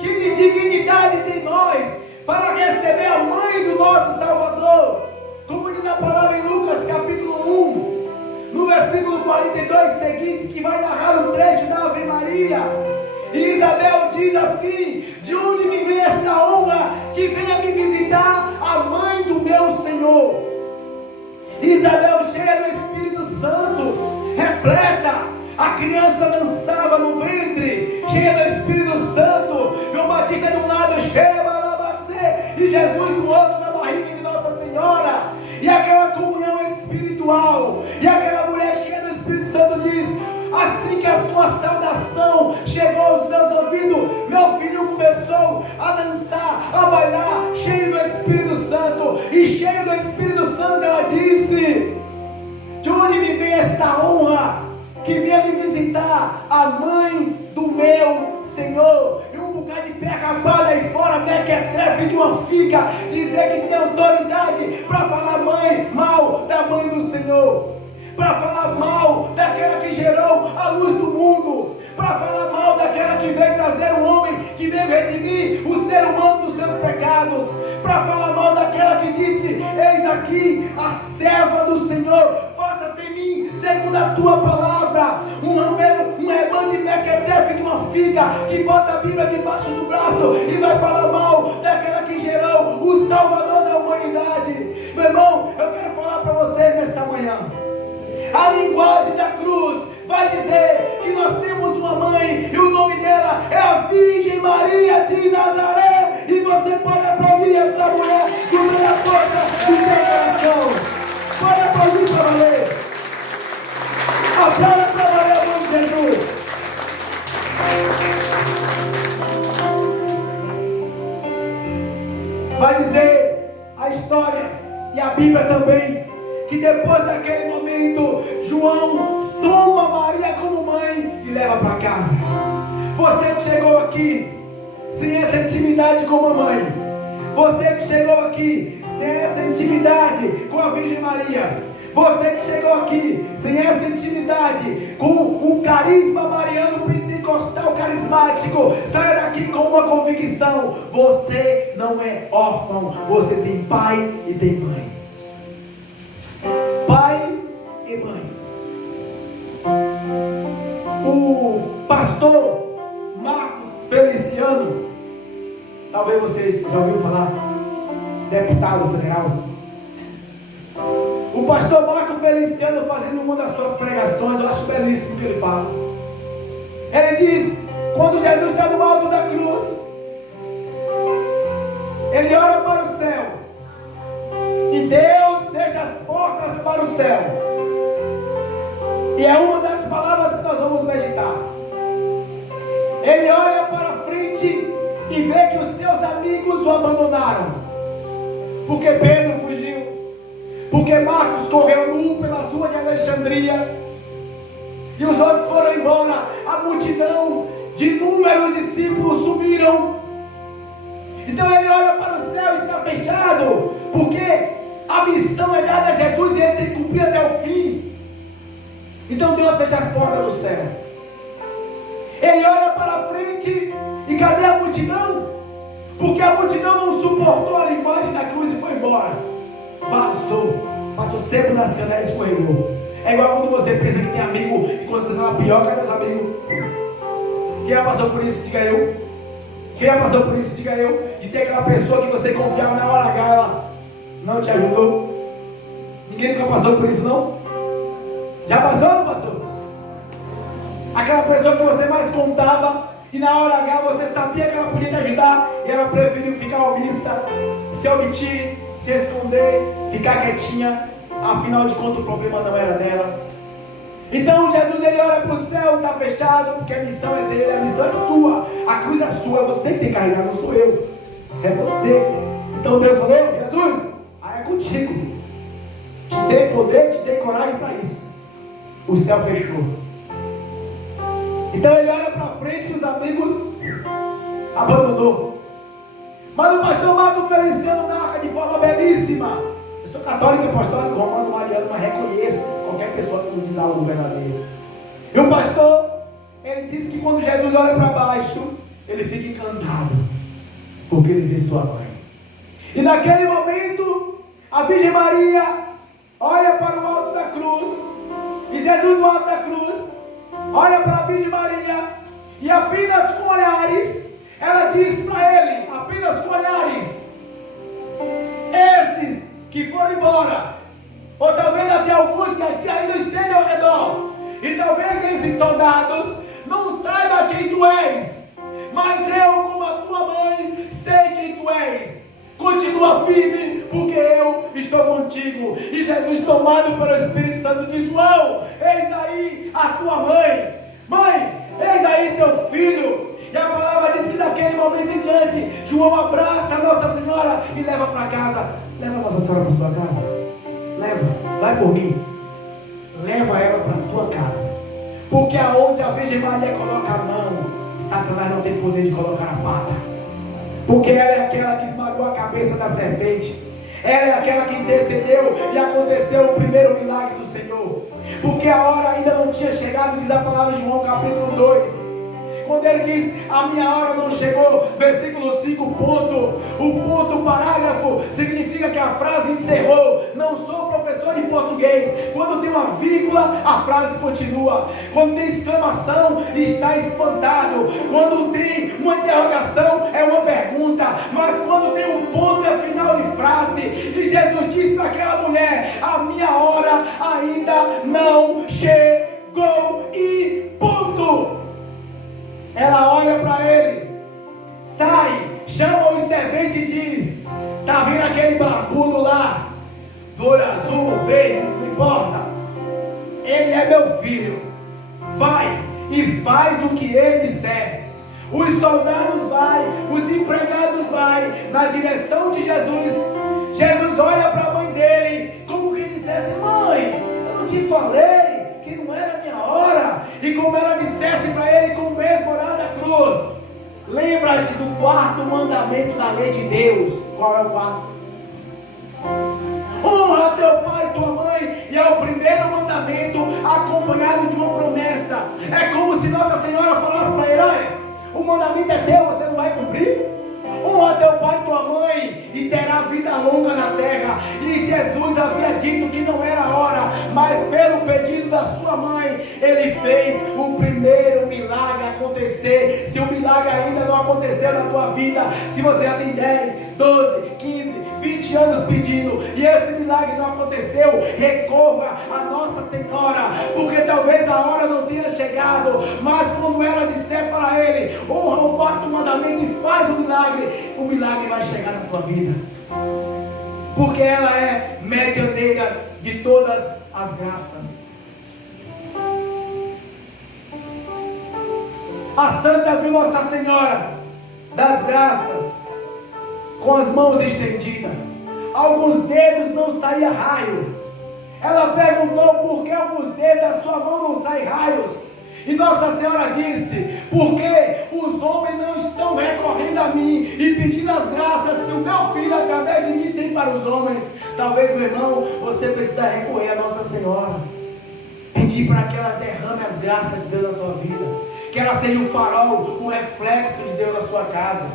Que dignidade tem nós para receber a mãe do nosso Salvador? Como diz a palavra em Lucas capítulo 1, no versículo 42 seguintes, que vai narrar o trecho da Ave Maria. E Isabel diz assim: de onde me vem esta honra que venha me visitar a mãe do meu Senhor? Isabel, cheia do Espírito Santo, repleta, a criança dançava no ventre, cheia do Espírito Santo. João Batista de um lado, cheia balabacê, e Jesus do outro, na barriga de Nossa Senhora. E aquela comunhão espiritual, e aquela mulher cheia do Espírito Santo diz: assim que a tua saudação chegou aos meus ouvidos, meu filho começou a dançar, a bailar, cheio do Espírito Santo. E cheio do Espírito Santo ela disse: de onde me vem esta honra que venha me visitar a mãe do meu Senhor? E um bocado de pé acabado aí fora, mequetrefe de uma figa, dizer que tem autoridade para falar mal da mãe do Senhor, para falar mal daquela que gerou a luz do mundo, para falar mal daquela que veio trazer um homem, que veio redimir o ser humano dos seus pecados, para falar mal daquela que disse: eis aqui a serva do Senhor, faça-se em mim segundo a tua palavra. Um rebanho de mequetrefe de uma figa, que bota a Bíblia debaixo do braço e vai falar mal daquela que gerou o Salvador da humanidade. Meu irmão, eu quero falar para vocês nesta manhã: a linguagem da cruz vai dizer que nós temos uma mãe, e o nome dela é a Virgem Maria de Nazaré. E você pode aplaudir essa mulher com toda a força do teu coração. Pode aplaudir para valer. Aplauda para valer, o nome de Jesus. Vai dizer a história e a Bíblia também, que depois daquele momento, João toma Maria como mãe e leva para casa. Você que chegou aqui sem essa intimidade com a mãe, você que chegou aqui sem essa intimidade com a Virgem Maria, você que chegou aqui sem essa intimidade com o carisma mariano pentecostal carismático, saia daqui com uma convicção: você não é órfão, você tem pai e tem mãe. Pai e mãe. O pastor Marcos Feliciano, talvez você já ouviu falar, deputado federal. O pastor Marcos Feliciano, fazendo uma das suas pregações, eu acho belíssimo o que ele fala. Ele diz: quando Jesus está no alto da cruz, ele olha para o céu e Deus fecha as portas para o céu. E é uma das palavras que nós vamos meditar. Ele olha para frente e vê que os seus amigos o abandonaram, porque Pedro fugiu, porque Marcos correu nu pelas ruas de Alexandria, e os outros foram embora. A multidão de inúmeros discípulos subiram. Então ele olha para o céu, está fechado, porque a missão é dada a Jesus e ele tem que cumprir até o fim. Então Deus fecha as portas do céu. Ele olha para frente e cadê a multidão? Porque a multidão não suportou a linguagem da cruz e foi embora. Vazou, passou seco nas canelas e escorregou. É igual quando você pensa que tem amigo e quando você está na pior, cadê os amigos? Quem já passou por isso, diga eu. Quem já passou por isso, diga eu. De ter aquela pessoa que você confiava na hora H, ela não te ajudou. Ninguém nunca passou por isso, não? Já passou ou não passou? Aquela pessoa que você mais contava e na hora H você sabia que ela podia te ajudar e ela preferiu ficar omissa, se omitir, se esconder, ficar quietinha. Afinal de contas o problema não era dela. Então Jesus ele olha para o céu, está fechado, porque a missão é dele, a missão é sua, a cruz é sua, é você que tem que carregar, não sou eu, é você. Então Deus falou: Jesus, aí é contigo, te dei poder, te dei coragem para isso. O céu fechou. Então ele olha para frente e os amigos abandonou. Mas o pastor Marco Feliciano narra de forma belíssima. Eu sou católico, apostólico, romano, mariano, mas reconheço qualquer pessoa que não diz algo verdadeiro. E o pastor, ele disse que quando Jesus olha para baixo, ele fica encantado, porque ele vê sua mãe. E naquele momento, a Virgem Maria olha para o alto da cruz, e Jesus do alto da cruz olha para a Virgem Maria, e apenas com olhares, ela diz para ele, apenas com olhares: esses que foram embora, ou talvez até alguns que aqui ainda estejam ao redor, e talvez esses soldados não saibam quem tu és, mas eu, como a tua mãe, sei quem tu és. Continua firme, porque eu estou contigo. E Jesus, tomado pelo Espírito Santo, diz: João, eis aí a tua mãe. Mãe, eis aí teu filho. E a palavra diz que daquele momento em diante, João abraça a Nossa Senhora e leva para casa. Leva a Nossa Senhora para sua casa. Leva, vai por mim. Leva ela para a tua casa. Porque aonde a Virgem Maria coloca a mão, Satanás não tem poder de colocar a pata. Porque ela é aquela que esmagou a cabeça da serpente. Ela é aquela que intercedeu e aconteceu o primeiro milagre do Senhor. Porque a hora ainda não tinha chegado, diz a palavra de João capítulo 2. Quando ele diz: a minha hora não chegou, versículo 5, ponto. O ponto, o parágrafo, significa que a frase encerrou. Não sou professor de português. Quando tem uma vírgula, a frase continua. Quando tem exclamação, está espantado. Quando tem uma interrogação, é uma pergunta. Mas quando tem um ponto, é final de frase. E Jesus diz para aquela mulher: a minha hora ainda não chegou. E ponto. Ela olha para ele, sai, chama os serventes e diz: tá vendo aquele barbudo lá, do olho azul, verde, não importa, ele é meu filho. Vai e faz o que ele disser. Os soldados vão, os empregados vão na direção de Jesus. Jesus olha para a mãe dele, como que dissesse: mãe, eu não te falei que não era minha hora? E como ela dissesse para ele com o mesmo orar na cruz: lembra-te do quarto mandamento da lei de Deus. Qual é o quarto? Honra teu pai e tua mãe. E é o primeiro mandamento acompanhado de uma promessa. É como se Nossa Senhora falasse para ele: olha, o mandamento é teu, você não vai cumprir? Honra teu pai e tua mãe e terá vida longa na terra. E Jesus havia dito que não era hora, mas pelo pedido da sua mãe, ele fez o primeiro milagre acontecer. Se o milagre ainda não aconteceu na tua vida, se você já tem 10, 12, 15, 20 anos pedindo e esse milagre não aconteceu, recorra a Nossa Senhora, porque talvez a hora não tenha chegado, mas quando ela disser para ele: honra o quarto mandamento e faz o milagre vai chegar na tua vida, porque ela é medianeira de todas as graças. A Santa viu Nossa Senhora das Graças com as mãos estendidas, alguns dedos não saía raio. Ela perguntou por que alguns dedos da sua mão não saem raios. E Nossa Senhora disse: porque os homens não estão recorrendo a mim e pedindo as graças que o meu filho através de mim tem para os homens. Talvez, meu irmão, você precisa recorrer a Nossa Senhora, pedir para que ela derrame as graças de Deus na tua vida, que ela seja o farol, o reflexo de Deus na sua casa.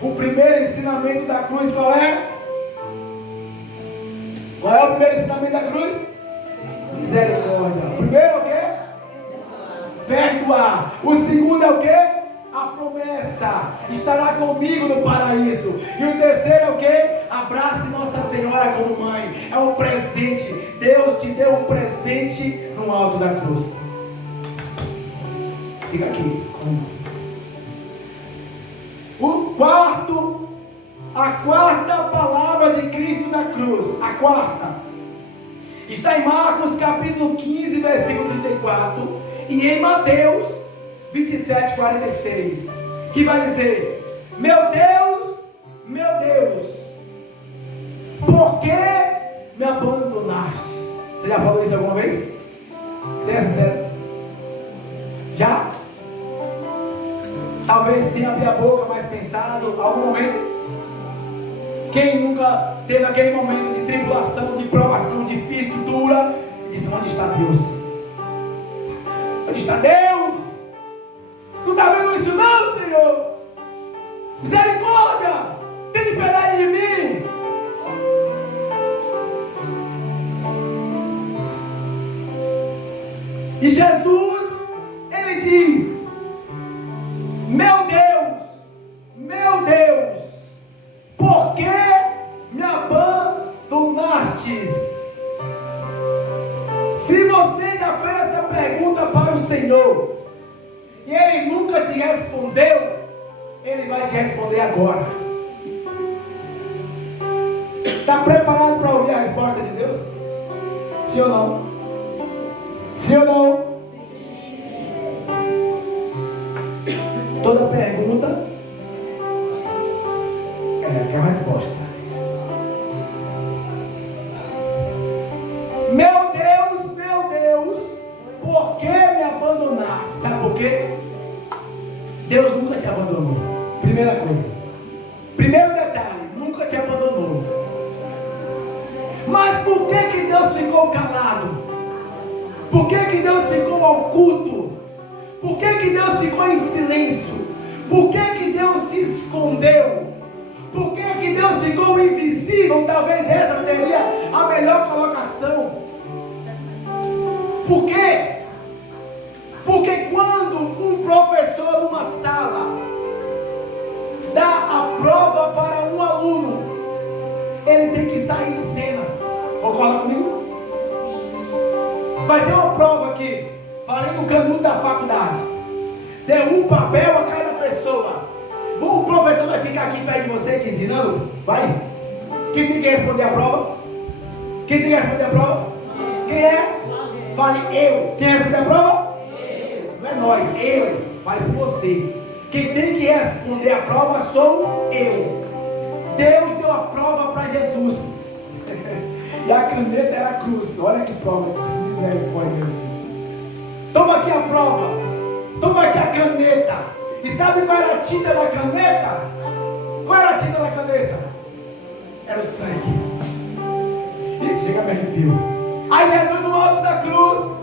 O primeiro ensinamento da cruz qual é? Qual é o primeiro ensinamento da cruz? Misericórdia. O primeiro é o quê? Perdoar. O segundo é o quê? A promessa. Estará comigo no paraíso. E o terceiro é o quê? Abrace Nossa Senhora como mãe. É um presente. Deus te deu um presente no alto da cruz. Fica aqui. A quarta palavra de Cristo na cruz. A quarta. Está em Marcos capítulo 15, versículo 34. E em Mateus 27, 46. Que vai dizer: meu Deus, por que me abandonaste? Você já falou isso alguma vez? Você é sincero? Já? Talvez sem abrir a boca, mas pensado, algum momento? Quem nunca teve aquele momento de tribulação, de provação difícil, dura, e disse: onde está Deus? Onde está Deus? Não está vendo isso não, Senhor? Misericórdia! Tem piedade de mim! E Jesus, Ele diz: meu Deus, por que me abandonastes? Se você já fez essa pergunta para o Senhor e Ele nunca te respondeu, Ele vai te responder agora. Está preparado para ouvir a resposta de Deus? Sim ou não? Sim ou não? Toda pergunta quer uma resposta. Meu Deus, por que me abandonaste? Sabe por quê? Deus nunca te abandonou. Primeira coisa. Primeiro detalhe, nunca te abandonou. Mas por que Deus ficou calado? Por que Deus ficou oculto? Por que Deus ficou em silêncio? Por que Deus se escondeu? Por que Deus ficou invisível? Talvez essa seria a melhor colocação. Por quê? Porque quando um professor numa sala dá a prova para um aluno, ele tem que sair de cena. Concorda comigo? Vai ter uma prova aqui, falei no canudo da faculdade. Deu um papel a cada pessoa. O professor vai ficar aqui perto de você te ensinando? Vai? Quem tem que responder a prova? Quem tem que responder a prova? Quem é? Fale eu. Quem responde a prova? Eu. Não é nós, eu. Fale por você. Quem tem que responder a prova sou eu. Deus deu a prova para Jesus. E a caneta era a cruz. Olha que prova. Misericórdia, Jesus. Toma aqui a prova. Toma aqui a caneta. E sabe qual era a tinta da caneta? Qual era a tinta da caneta? Era o sangue. E chega me arrepio. Aí Jesus no alto da cruz,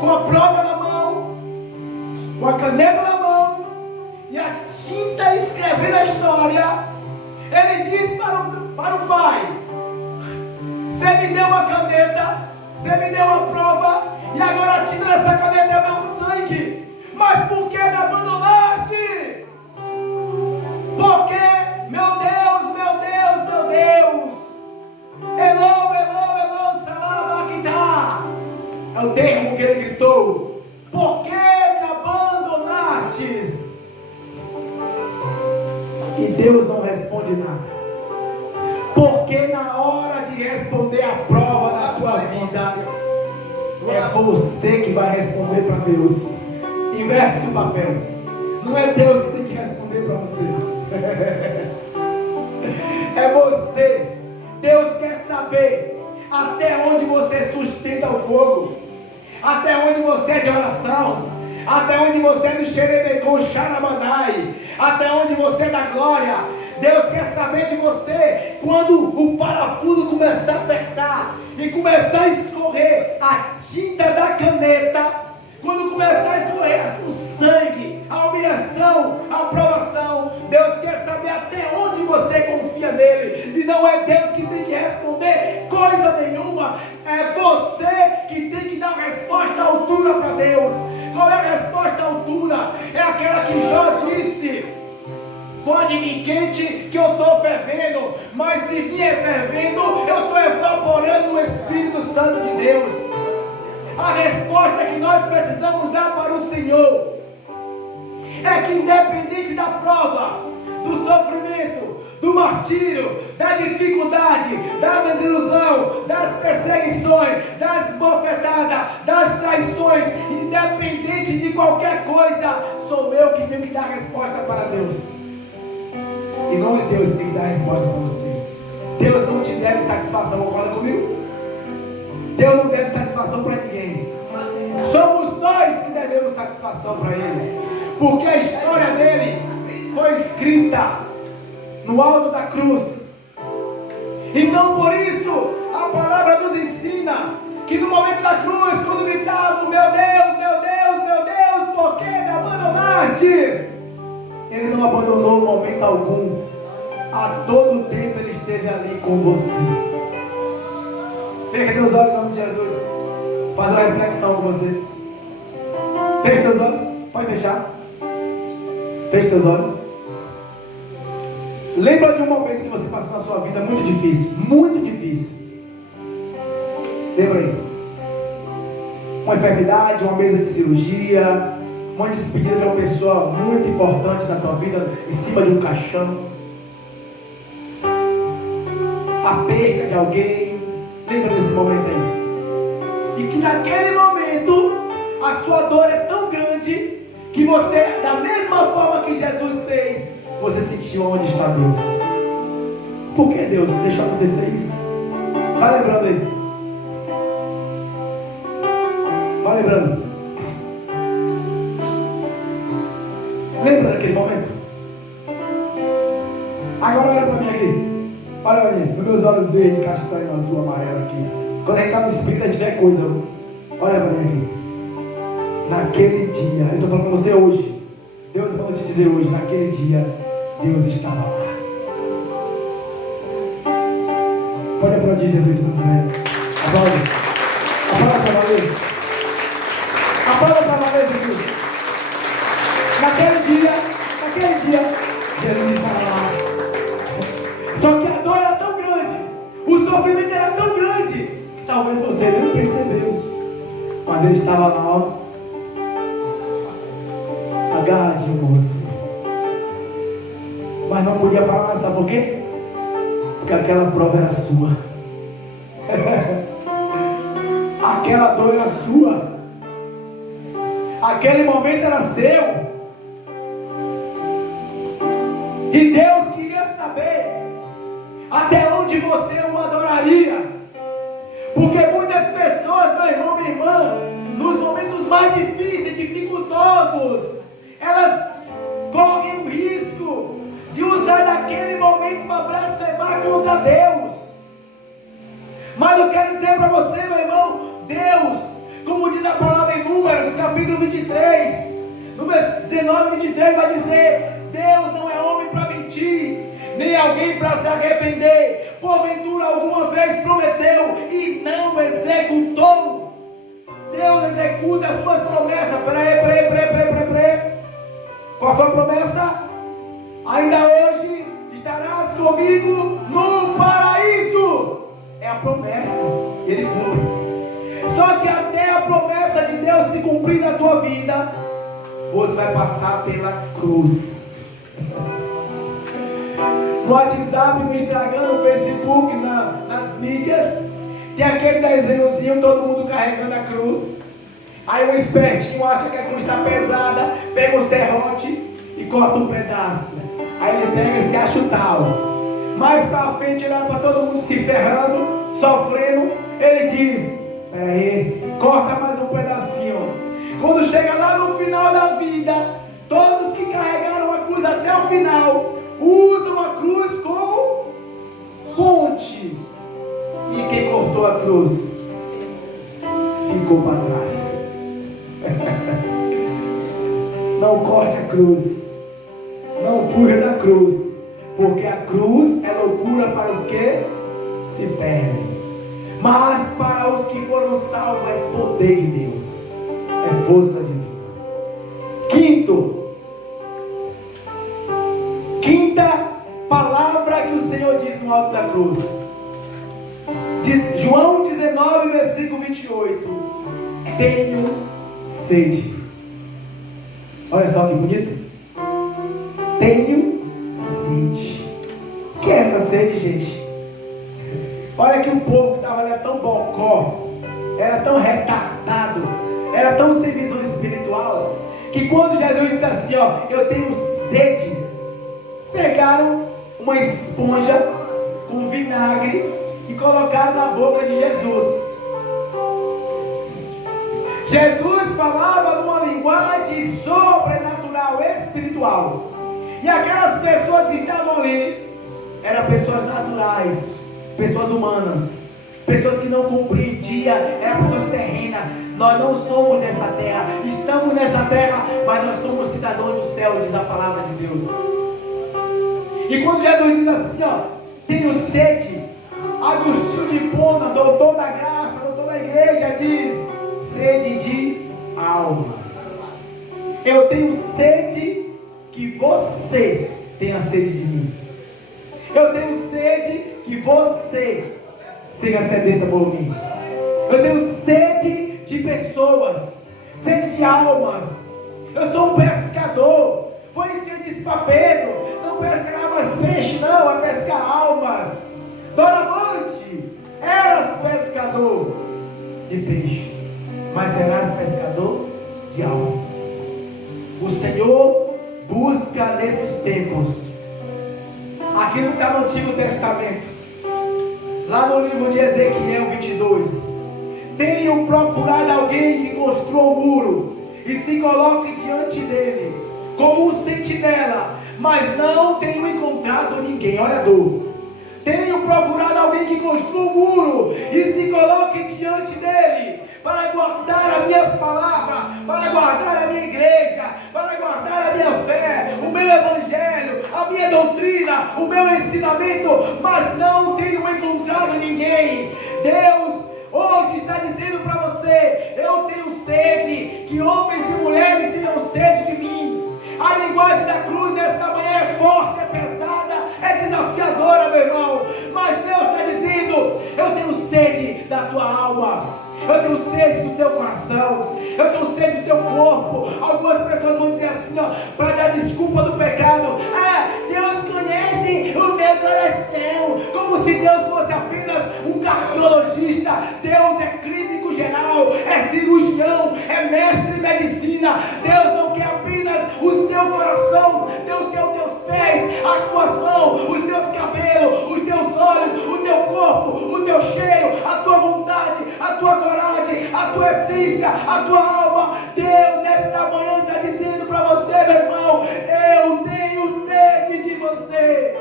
com a prova na mão, com a caneta na mão, e a tinta escrevendo a história, ele diz para o Pai: você me deu uma caneta, você me deu uma prova, e agora a tinta dessa caneta é meu sangue. Mas por que me abandonaste? Porque, meu Deus, Elô, salabakitá. É o termo que ele gritou. Por que me abandonastes? E Deus não responde nada. Porque na hora de responder a prova da tua vida, é você que vai responder para Deus. Inverte o papel. Não é Deus que tem que responder para você. É você. Deus quer saber até onde você sustenta o fogo, até onde você é de oração, até onde você é do xerebecom, xarabandai, até onde você é da glória. Deus quer saber de você quando o parafuso começar a apertar e começar a escorrer a tinta da caneta. Quando começar a escorrer o sangue, a humilhação, a aprovação, Deus quer saber até onde você confia nele. E não é Deus que tem que responder coisa nenhuma. É você Pode vir quente que eu estou fervendo, mas se vier fervendo, eu estou evaporando no Espírito Santo de Deus. A resposta que nós precisamos dar para o Senhor é que, independente da prova, do sofrimento, do martírio, da dificuldade, da desilusão, das perseguições, das bofetadas, das traições, independente de qualquer coisa, sou eu que tenho que dar a resposta para Deus. E não é Deus que tem que dar a resposta para você. Deus não te deve satisfação, concorda comigo? Deus não deve satisfação para ninguém. Somos nós que devemos satisfação para Ele, porque a história dele foi escrita no alto da cruz. Então, por isso, a palavra nos ensina que no momento da cruz, quando gritavam: meu Deus, meu Deus, meu Deus, por que me abandonastes? Ele não abandonou momento algum. A todo tempo Ele esteve ali com você. Fecha teus olhos em nome de Jesus. Faz uma reflexão com você. Fecha teus olhos. Pode fechar. Fecha teus olhos. Lembra de um momento que você passou na sua vida muito difícil. Muito difícil. Lembra aí. Uma enfermidade, uma mesa de cirurgia, uma despedida de uma pessoa muito importante na tua vida, em cima de um caixão, a perca de alguém. Lembra desse momento aí? E que naquele momento a sua dor é tão grande que você, da mesma forma que Jesus fez, você sentiu onde está Deus. Por que Deus deixou acontecer isso? Vai lembrando aí. Vai lembrando. Lembra daquele momento? Agora olha para mim aqui. Olha para mim. Nos meus olhos verdes, castanho, azul, amarelo aqui. Quando a gente está no espírito, a gente vê coisa. Olha para mim aqui. Naquele dia, eu estou falando com você hoje. Deus mandou te dizer hoje, naquele dia, Deus estava lá. Pode aplaudir Jesus de Nazaré. Aplaude. Aplauda para valer. Aplauda para valer, Jesus. Naquele dia, Jesus estava lá. Só que a dor era tão grande, o sofrimento era tão grande, que talvez você nem percebeu. Mas Ele estava lá, ó, agarradinho com você. Mas não podia falar, sabe por quê? Porque aquela prova era sua. Aquela dor era sua. Aquele momento era seu. E Deus queria saber até onde você o adoraria. Porque muitas pessoas, meu irmão, minha irmã, nos momentos mais difíceis, dificultosos, elas correm o risco de usar daquele momento para blasfemar contra Deus. Mas eu quero dizer para você, meu irmão, Deus, como diz a palavra em Números, capítulo 23, Números 19 e 23, vai dizer: Deus não é homem para mentir, nem alguém para se arrepender. Porventura alguma vez prometeu e não executou. Deus executa as suas promessas. Peraí. Qual foi a promessa? Ainda hoje estarás comigo no paraíso. É a promessa, Ele cumpre. Só que até a promessa de Deus se cumprir na tua vida, você vai passar pela cruz. No WhatsApp, no Instagram, no Facebook, nas mídias, tem aquele desenhozinho, todo mundo carregando a cruz. Aí um espertinho acha que a cruz está pesada, pega o serrote e corta um pedaço. Aí ele pega e se acha o tal. Mais pra frente, olhando para todo mundo se ferrando, sofrendo, ele diz: peraí, corta mais um pedacinho. Quando chega lá no final da vida, todos que carregaram a cruz até o final usam a cruz como ponte. E quem cortou a cruz ficou para trás. Não corte a cruz, não fuja da cruz, porque a cruz é loucura para os que se perdem, mas para os que foram salvos é poder de Deus, é força divina. Quinto cruz. Diz João 19, versículo 28. Tenho sede. Olha só que bonito. Tenho sede. O que é essa sede, gente? Olha que o povo que estava ali era tão bocó, era tão retardado, era tão sem visão espiritual, que quando Jesus disse assim, ó, eu tenho sede, pegaram uma esponja com vinagre e colocaram na boca de Jesus. Jesus falava numa linguagem sobrenatural, espiritual. E aquelas pessoas que estavam ali eram pessoas naturais, pessoas humanas, pessoas que não compreendiam, eram pessoas terrenas. Nós não somos dessa terra, estamos nessa terra, mas nós somos cidadãos do céu, diz a palavra de Deus. E quando Jesus diz assim, ó, tenho sede, Agostinho de Hipona, doutor da graça, doutor da igreja, diz, sede de almas. Eu tenho sede que você tenha sede de mim. Eu tenho sede que você seja sedenta por mim. Eu tenho sede de pessoas, sede de almas. Eu sou um pescador. Foi isso que ele disse para Pedro: não pescará mais peixe, não, é pescar almas. Doravante, eras pescador de peixe, mas serás pescador de alma. O Senhor busca nesses tempos aquilo que está no Antigo Testamento, lá no livro de Ezequiel 22. Tenho procurado alguém que construa um muro e se coloque diante dele como um sentinela, mas não tenho encontrado ninguém. Olha a dor. Tenho procurado alguém que construa um muro e se coloque diante dele para guardar as minhas palavras, para guardar a minha igreja, para guardar a minha fé, o meu evangelho, a minha doutrina, o meu ensinamento, mas não tenho encontrado ninguém. Deus hoje está dizendo para você: eu tenho sede, que homens e mulheres tenham sede de mim. A linguagem da cruz nesta manhã é forte, é pesada, é desafiadora, meu irmão, mas Deus está dizendo: eu tenho sede da tua alma, eu tenho sede do teu coração, eu tenho sede do teu corpo. Algumas pessoas vão dizer assim, ó, para dar desculpa do pecado: ah, Deus conhece o meu coração, como se Deus fosse apenas um cardiologista. Deus é clínico geral, é cirurgião, é mestre em medicina. Deus não quer apenas o seu coração, Deus quer os teus pés, as tuas mãos, os teus cabelos, os teus olhos, o teu corpo, o teu cheiro, a tua vontade, a tua coragem, a tua essência, a tua alma. Deus nesta manhã está dizendo para você, meu irmão: eu tenho sede de você,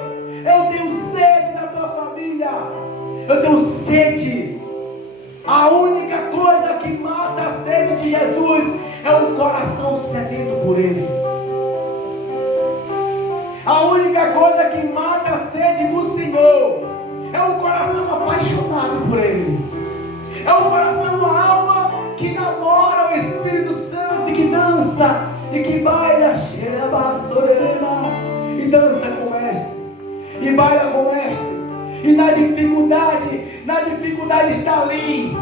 eu tenho sede da tua família, eu tenho sede. A única coisa que mata a sede de Jesus é um coração sedento por Ele. A única coisa que mata a sede do Senhor é um coração apaixonado por Ele. É um coração, uma alma que namora o Espírito Santo e que dança e que baila, e dança com o Mestre, e baila com o Mestre. E na dificuldade está ali.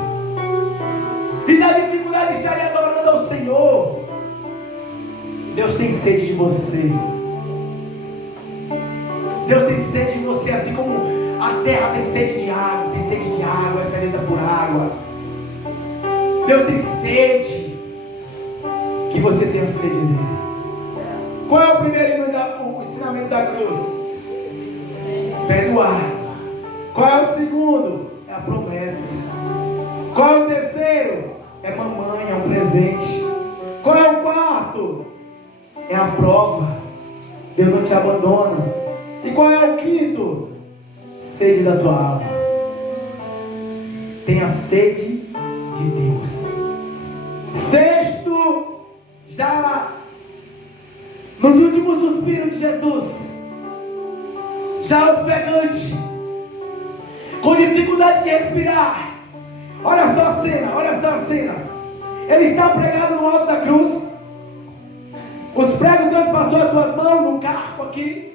E na dificuldade está ali adorando ao Senhor. Deus tem sede de você. Deus tem sede de você, assim como a terra tem sede de água, é sedenta por água. Deus tem sede que você tenha sede dele. Qual é o primeiro ensinamento da cruz? Perdoar. Qual é o segundo? É a promessa. Qual é o terceiro? É mamãe, é um presente. Qual é o quarto? É a prova. Eu não te abandono. E qual é o quinto? Sede da tua alma. Tenha sede de Deus. Sexto, já nos últimos suspiros de Jesus, já ofegante, com dificuldade de respirar. Olha só a cena. Ele está pregado no alto da cruz. Os pregos transpassou as tuas mãos no carpo aqui.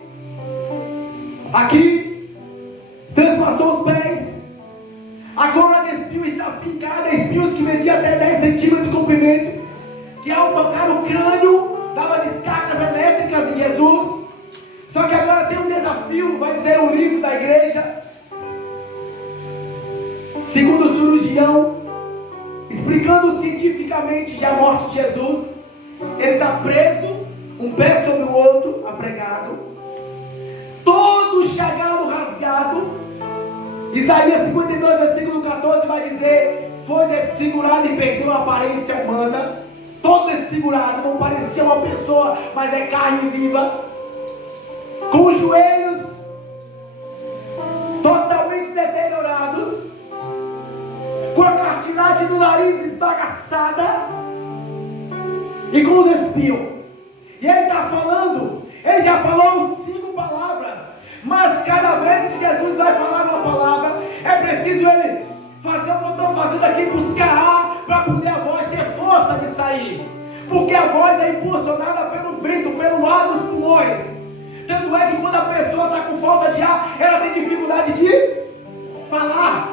transpassou os pés. A coroa de espinho está fincada, espinhos que mediam até 10 centímetros de comprimento, que ao tocar o crânio, dava descargas elétricas em Jesus. Só que agora tem um desafio, vai dizer o livro da igreja. Segundo o cirurgião, explicando cientificamente a morte de Jesus, ele está preso, um pé sobre o outro, apregado, todo chagado, rasgado. Isaías 52, versículo 14 vai dizer: foi desfigurado e perdeu a aparência humana. Todo desfigurado, não parecia uma pessoa, mas é carne viva, com os joelhos totalmente deteriorados, com a cartilagem do nariz esbagaçada e com os espinhos. E ele está falando, ele já falou 5 palavras, mas cada vez que Jesus vai falar uma palavra, é preciso ele fazer o que eu estou fazendo aqui, buscar ar, para poder a voz ter força de sair, porque a voz é impulsionada pelo vento, pelo ar dos pulmões. Tanto é que quando a pessoa está com falta de ar, ela tem dificuldade de falar.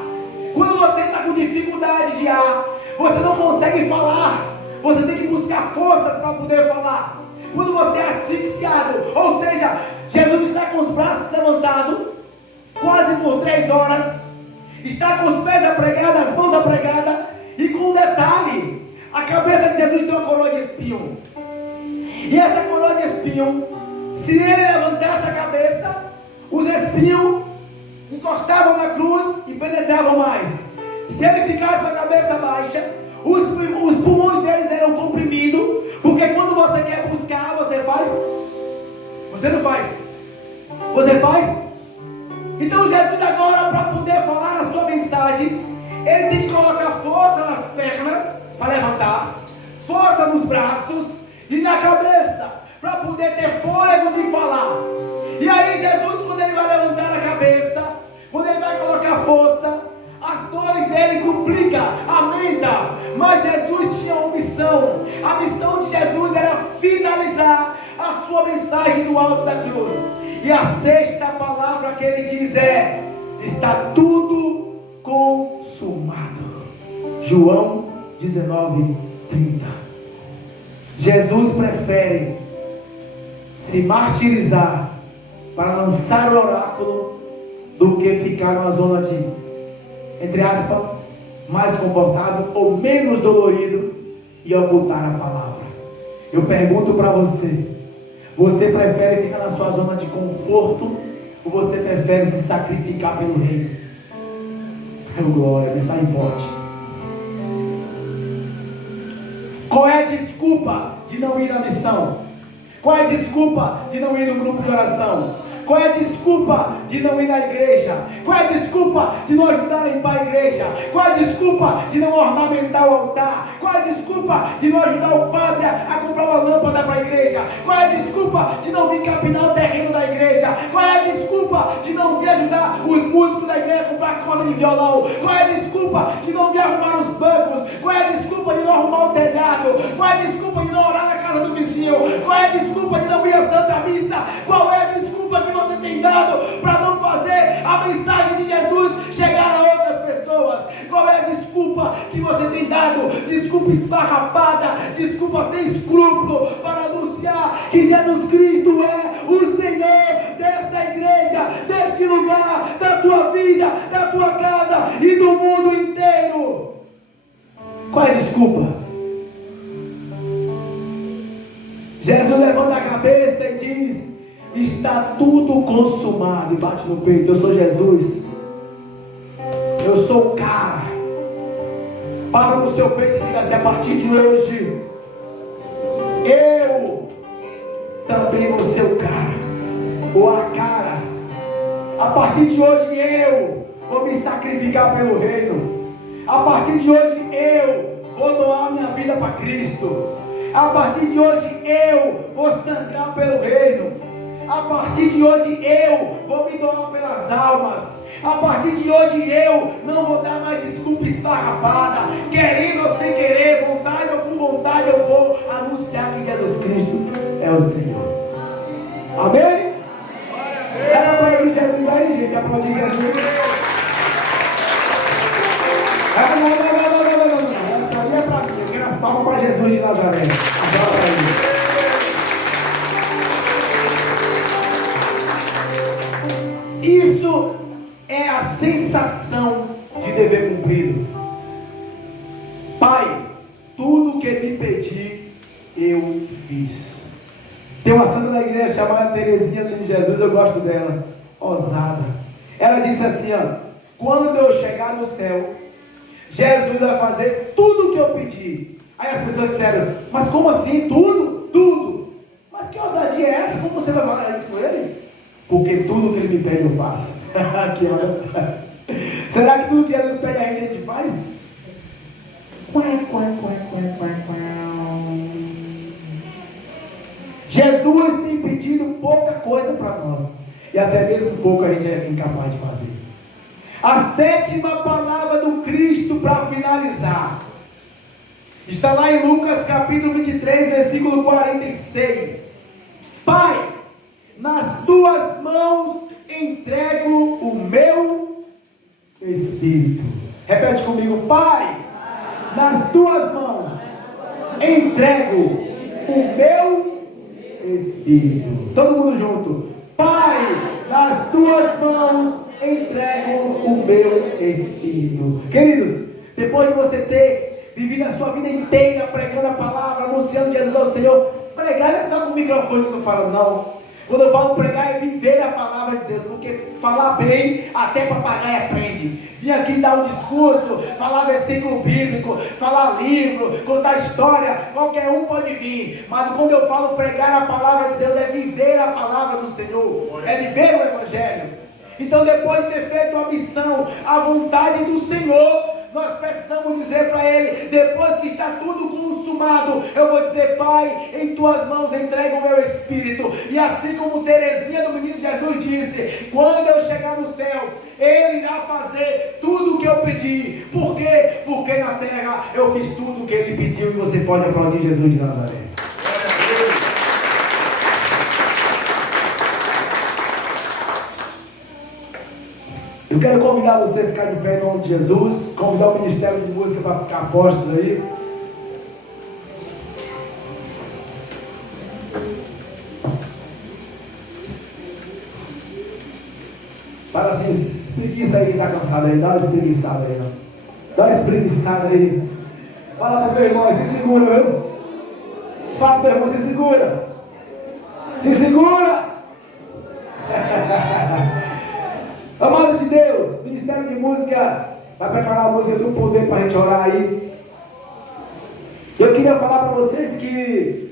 Quando você está com dificuldade de ar, você não consegue falar, você tem que buscar forças para poder falar. Quando você é asfixiado, ou seja, Jesus está com os braços levantados, quase por 3 horas, está com os pés apregados, as mãos apregadas, e com um detalhe: a cabeça de Jesus tem uma coroa de espinho, e essa coroa de espinho, se ele levantasse a cabeça, os espinhos encostavam na cruz e penetravam mais. Se ele ficasse com a cabeça baixa, os pulmões deles eram comprimidos, porque quando você quer buscar, você faz? Você não faz? Você faz? Então Jesus agora, para poder falar a sua mensagem, ele tem que colocar força nas pernas para levantar, força nos braços e na cabeça, para poder ter fôlego de falar. E aí Jesus, quando ele vai levantar a cabeça, quando ele vai colocar força, as dores dele duplicam, aumenta. Mas Jesus tinha uma missão. A missão de Jesus era finalizar a sua mensagem do alto da cruz. E a 6ª palavra que ele diz é: está tudo consumado. João 19:30. Jesus prefere se martirizar para lançar o oráculo do que ficar numa zona de, entre aspas, mais confortável ou menos dolorido e ocultar a palavra. Eu pergunto para você: você prefere ficar na sua zona de conforto ou você prefere se sacrificar pelo reino? Meu glória, mensagem forte. Qual é a desculpa de não ir na missão? Qual é a desculpa de não ir no grupo de oração? Qual é a desculpa de não ir na igreja? Qual é a desculpa de não ajudar a limpar a igreja? Qual é a desculpa de não ornamentar o altar? Qual é a desculpa de não ajudar o padre a comprar uma lâmpada para a igreja? Qual é a desculpa de não vir capinar o terreno da igreja? Qual é a desculpa de não vir ajudar os músicos da igreja a comprar corda de violão? Qual é a desculpa de não vir arrumar os bancos? Qual é a desculpa de não arrumar o telhado? Qual é a desculpa de não orar na casa do vizinho? Qual é a desculpa de não ir à Santa Missa? Qual é a desculpa que você tem dado para não fazer a mensagem de Jesus chegar a outras pessoas? Qual é a desculpa que você tem dado? Desculpa esfarrapada, desculpa sem escrúpulo, para anunciar que Jesus Cristo é o Senhor desta igreja, deste lugar, da tua vida, da tua casa e do mundo inteiro. Qual é a desculpa? Jesus levanta a cabeça e diz: está tudo consumado, e bate no peito. Eu sou Jesus, eu sou o cara. Para no seu peito e diga assim: a partir de hoje, eu também vou ser o cara, ou a cara. A partir de hoje eu vou me sacrificar pelo reino. A partir de hoje eu vou doar minha vida para Cristo. A partir de hoje eu vou sangrar pelo reino. A partir de hoje eu vou me doar pelas almas. A partir de hoje eu não vou dar mais desculpa esfarrapada. Querendo ou sem querer, vontade ou com vontade, eu vou anunciar que Jesus Cristo é o Senhor. Amém? Dá para aplaudir Jesus aí, gente? Aplaudir Jesus. palma para Jesus de Nazaré. Aplauda para ele. Isso é a sensação de dever cumprido. Pai, tudo que me pedi, eu fiz. Tem uma santa da igreja chamada Teresinha de Jesus, eu gosto dela, ousada. Ela disse assim, ó: quando eu chegar no céu, Jesus vai fazer tudo o que eu pedi. Aí as pessoas disseram: mas como assim? Tudo? Tudo. Mas que ousadia é essa? Como você vai falar isso com ele? Porque tudo que ele me pede eu faço. Que hora. Será que tudo que Jesus pede a gente faz? Jesus tem pedido pouca coisa para nós, e até mesmo pouco a gente é incapaz de fazer. A sétima palavra do Cristo para finalizar está lá em Lucas capítulo 23, versículo 46. Pai, nas tuas mãos entrego o meu espírito. Repete comigo: Pai, nas tuas mãos entrego o meu espírito. Todo mundo junto. Pai, nas tuas mãos entrego o meu espírito. Queridos, depois de você ter vivido a sua vida inteira pregando a palavra, anunciando Jesus ao Senhor, pregar não é só com o microfone que eu falo, não. Quando eu falo pregar é viver a palavra de Deus, porque falar bem até papagaio aprende. Vir aqui dar um discurso, falar versículo bíblico, falar livro, contar história, qualquer um pode vir. Mas quando eu falo pregar a palavra de Deus, é viver a palavra do Senhor, é viver o Evangelho. Então, depois de ter feito a missão, a vontade do Senhor, nós precisamos dizer para Ele, depois que está tudo consumado, eu vou dizer: Pai, em tuas mãos entrego o meu espírito. E assim como Teresinha do Menino Jesus disse, quando eu chegar no céu, Ele irá fazer tudo o que eu pedi. Por quê? Porque na terra eu fiz tudo o que Ele pediu. E você pode aplaudir Jesus de Nazaré. Eu quero convidar você a ficar de pé em nome de Jesus, convidar o Ministério de Música para ficar a postos aí. Fala assim: espreguiça aí, tá cansado aí, dá uma espreguiçada aí, não. Dá uma espreguiçada aí. Fala pro teu irmão, se segura, viu? Fala pro teu irmão, se segura. Se segura! Amado de Deus, Ministério de Música vai preparar a música do poder para a gente orar aí. Eu queria falar para vocês que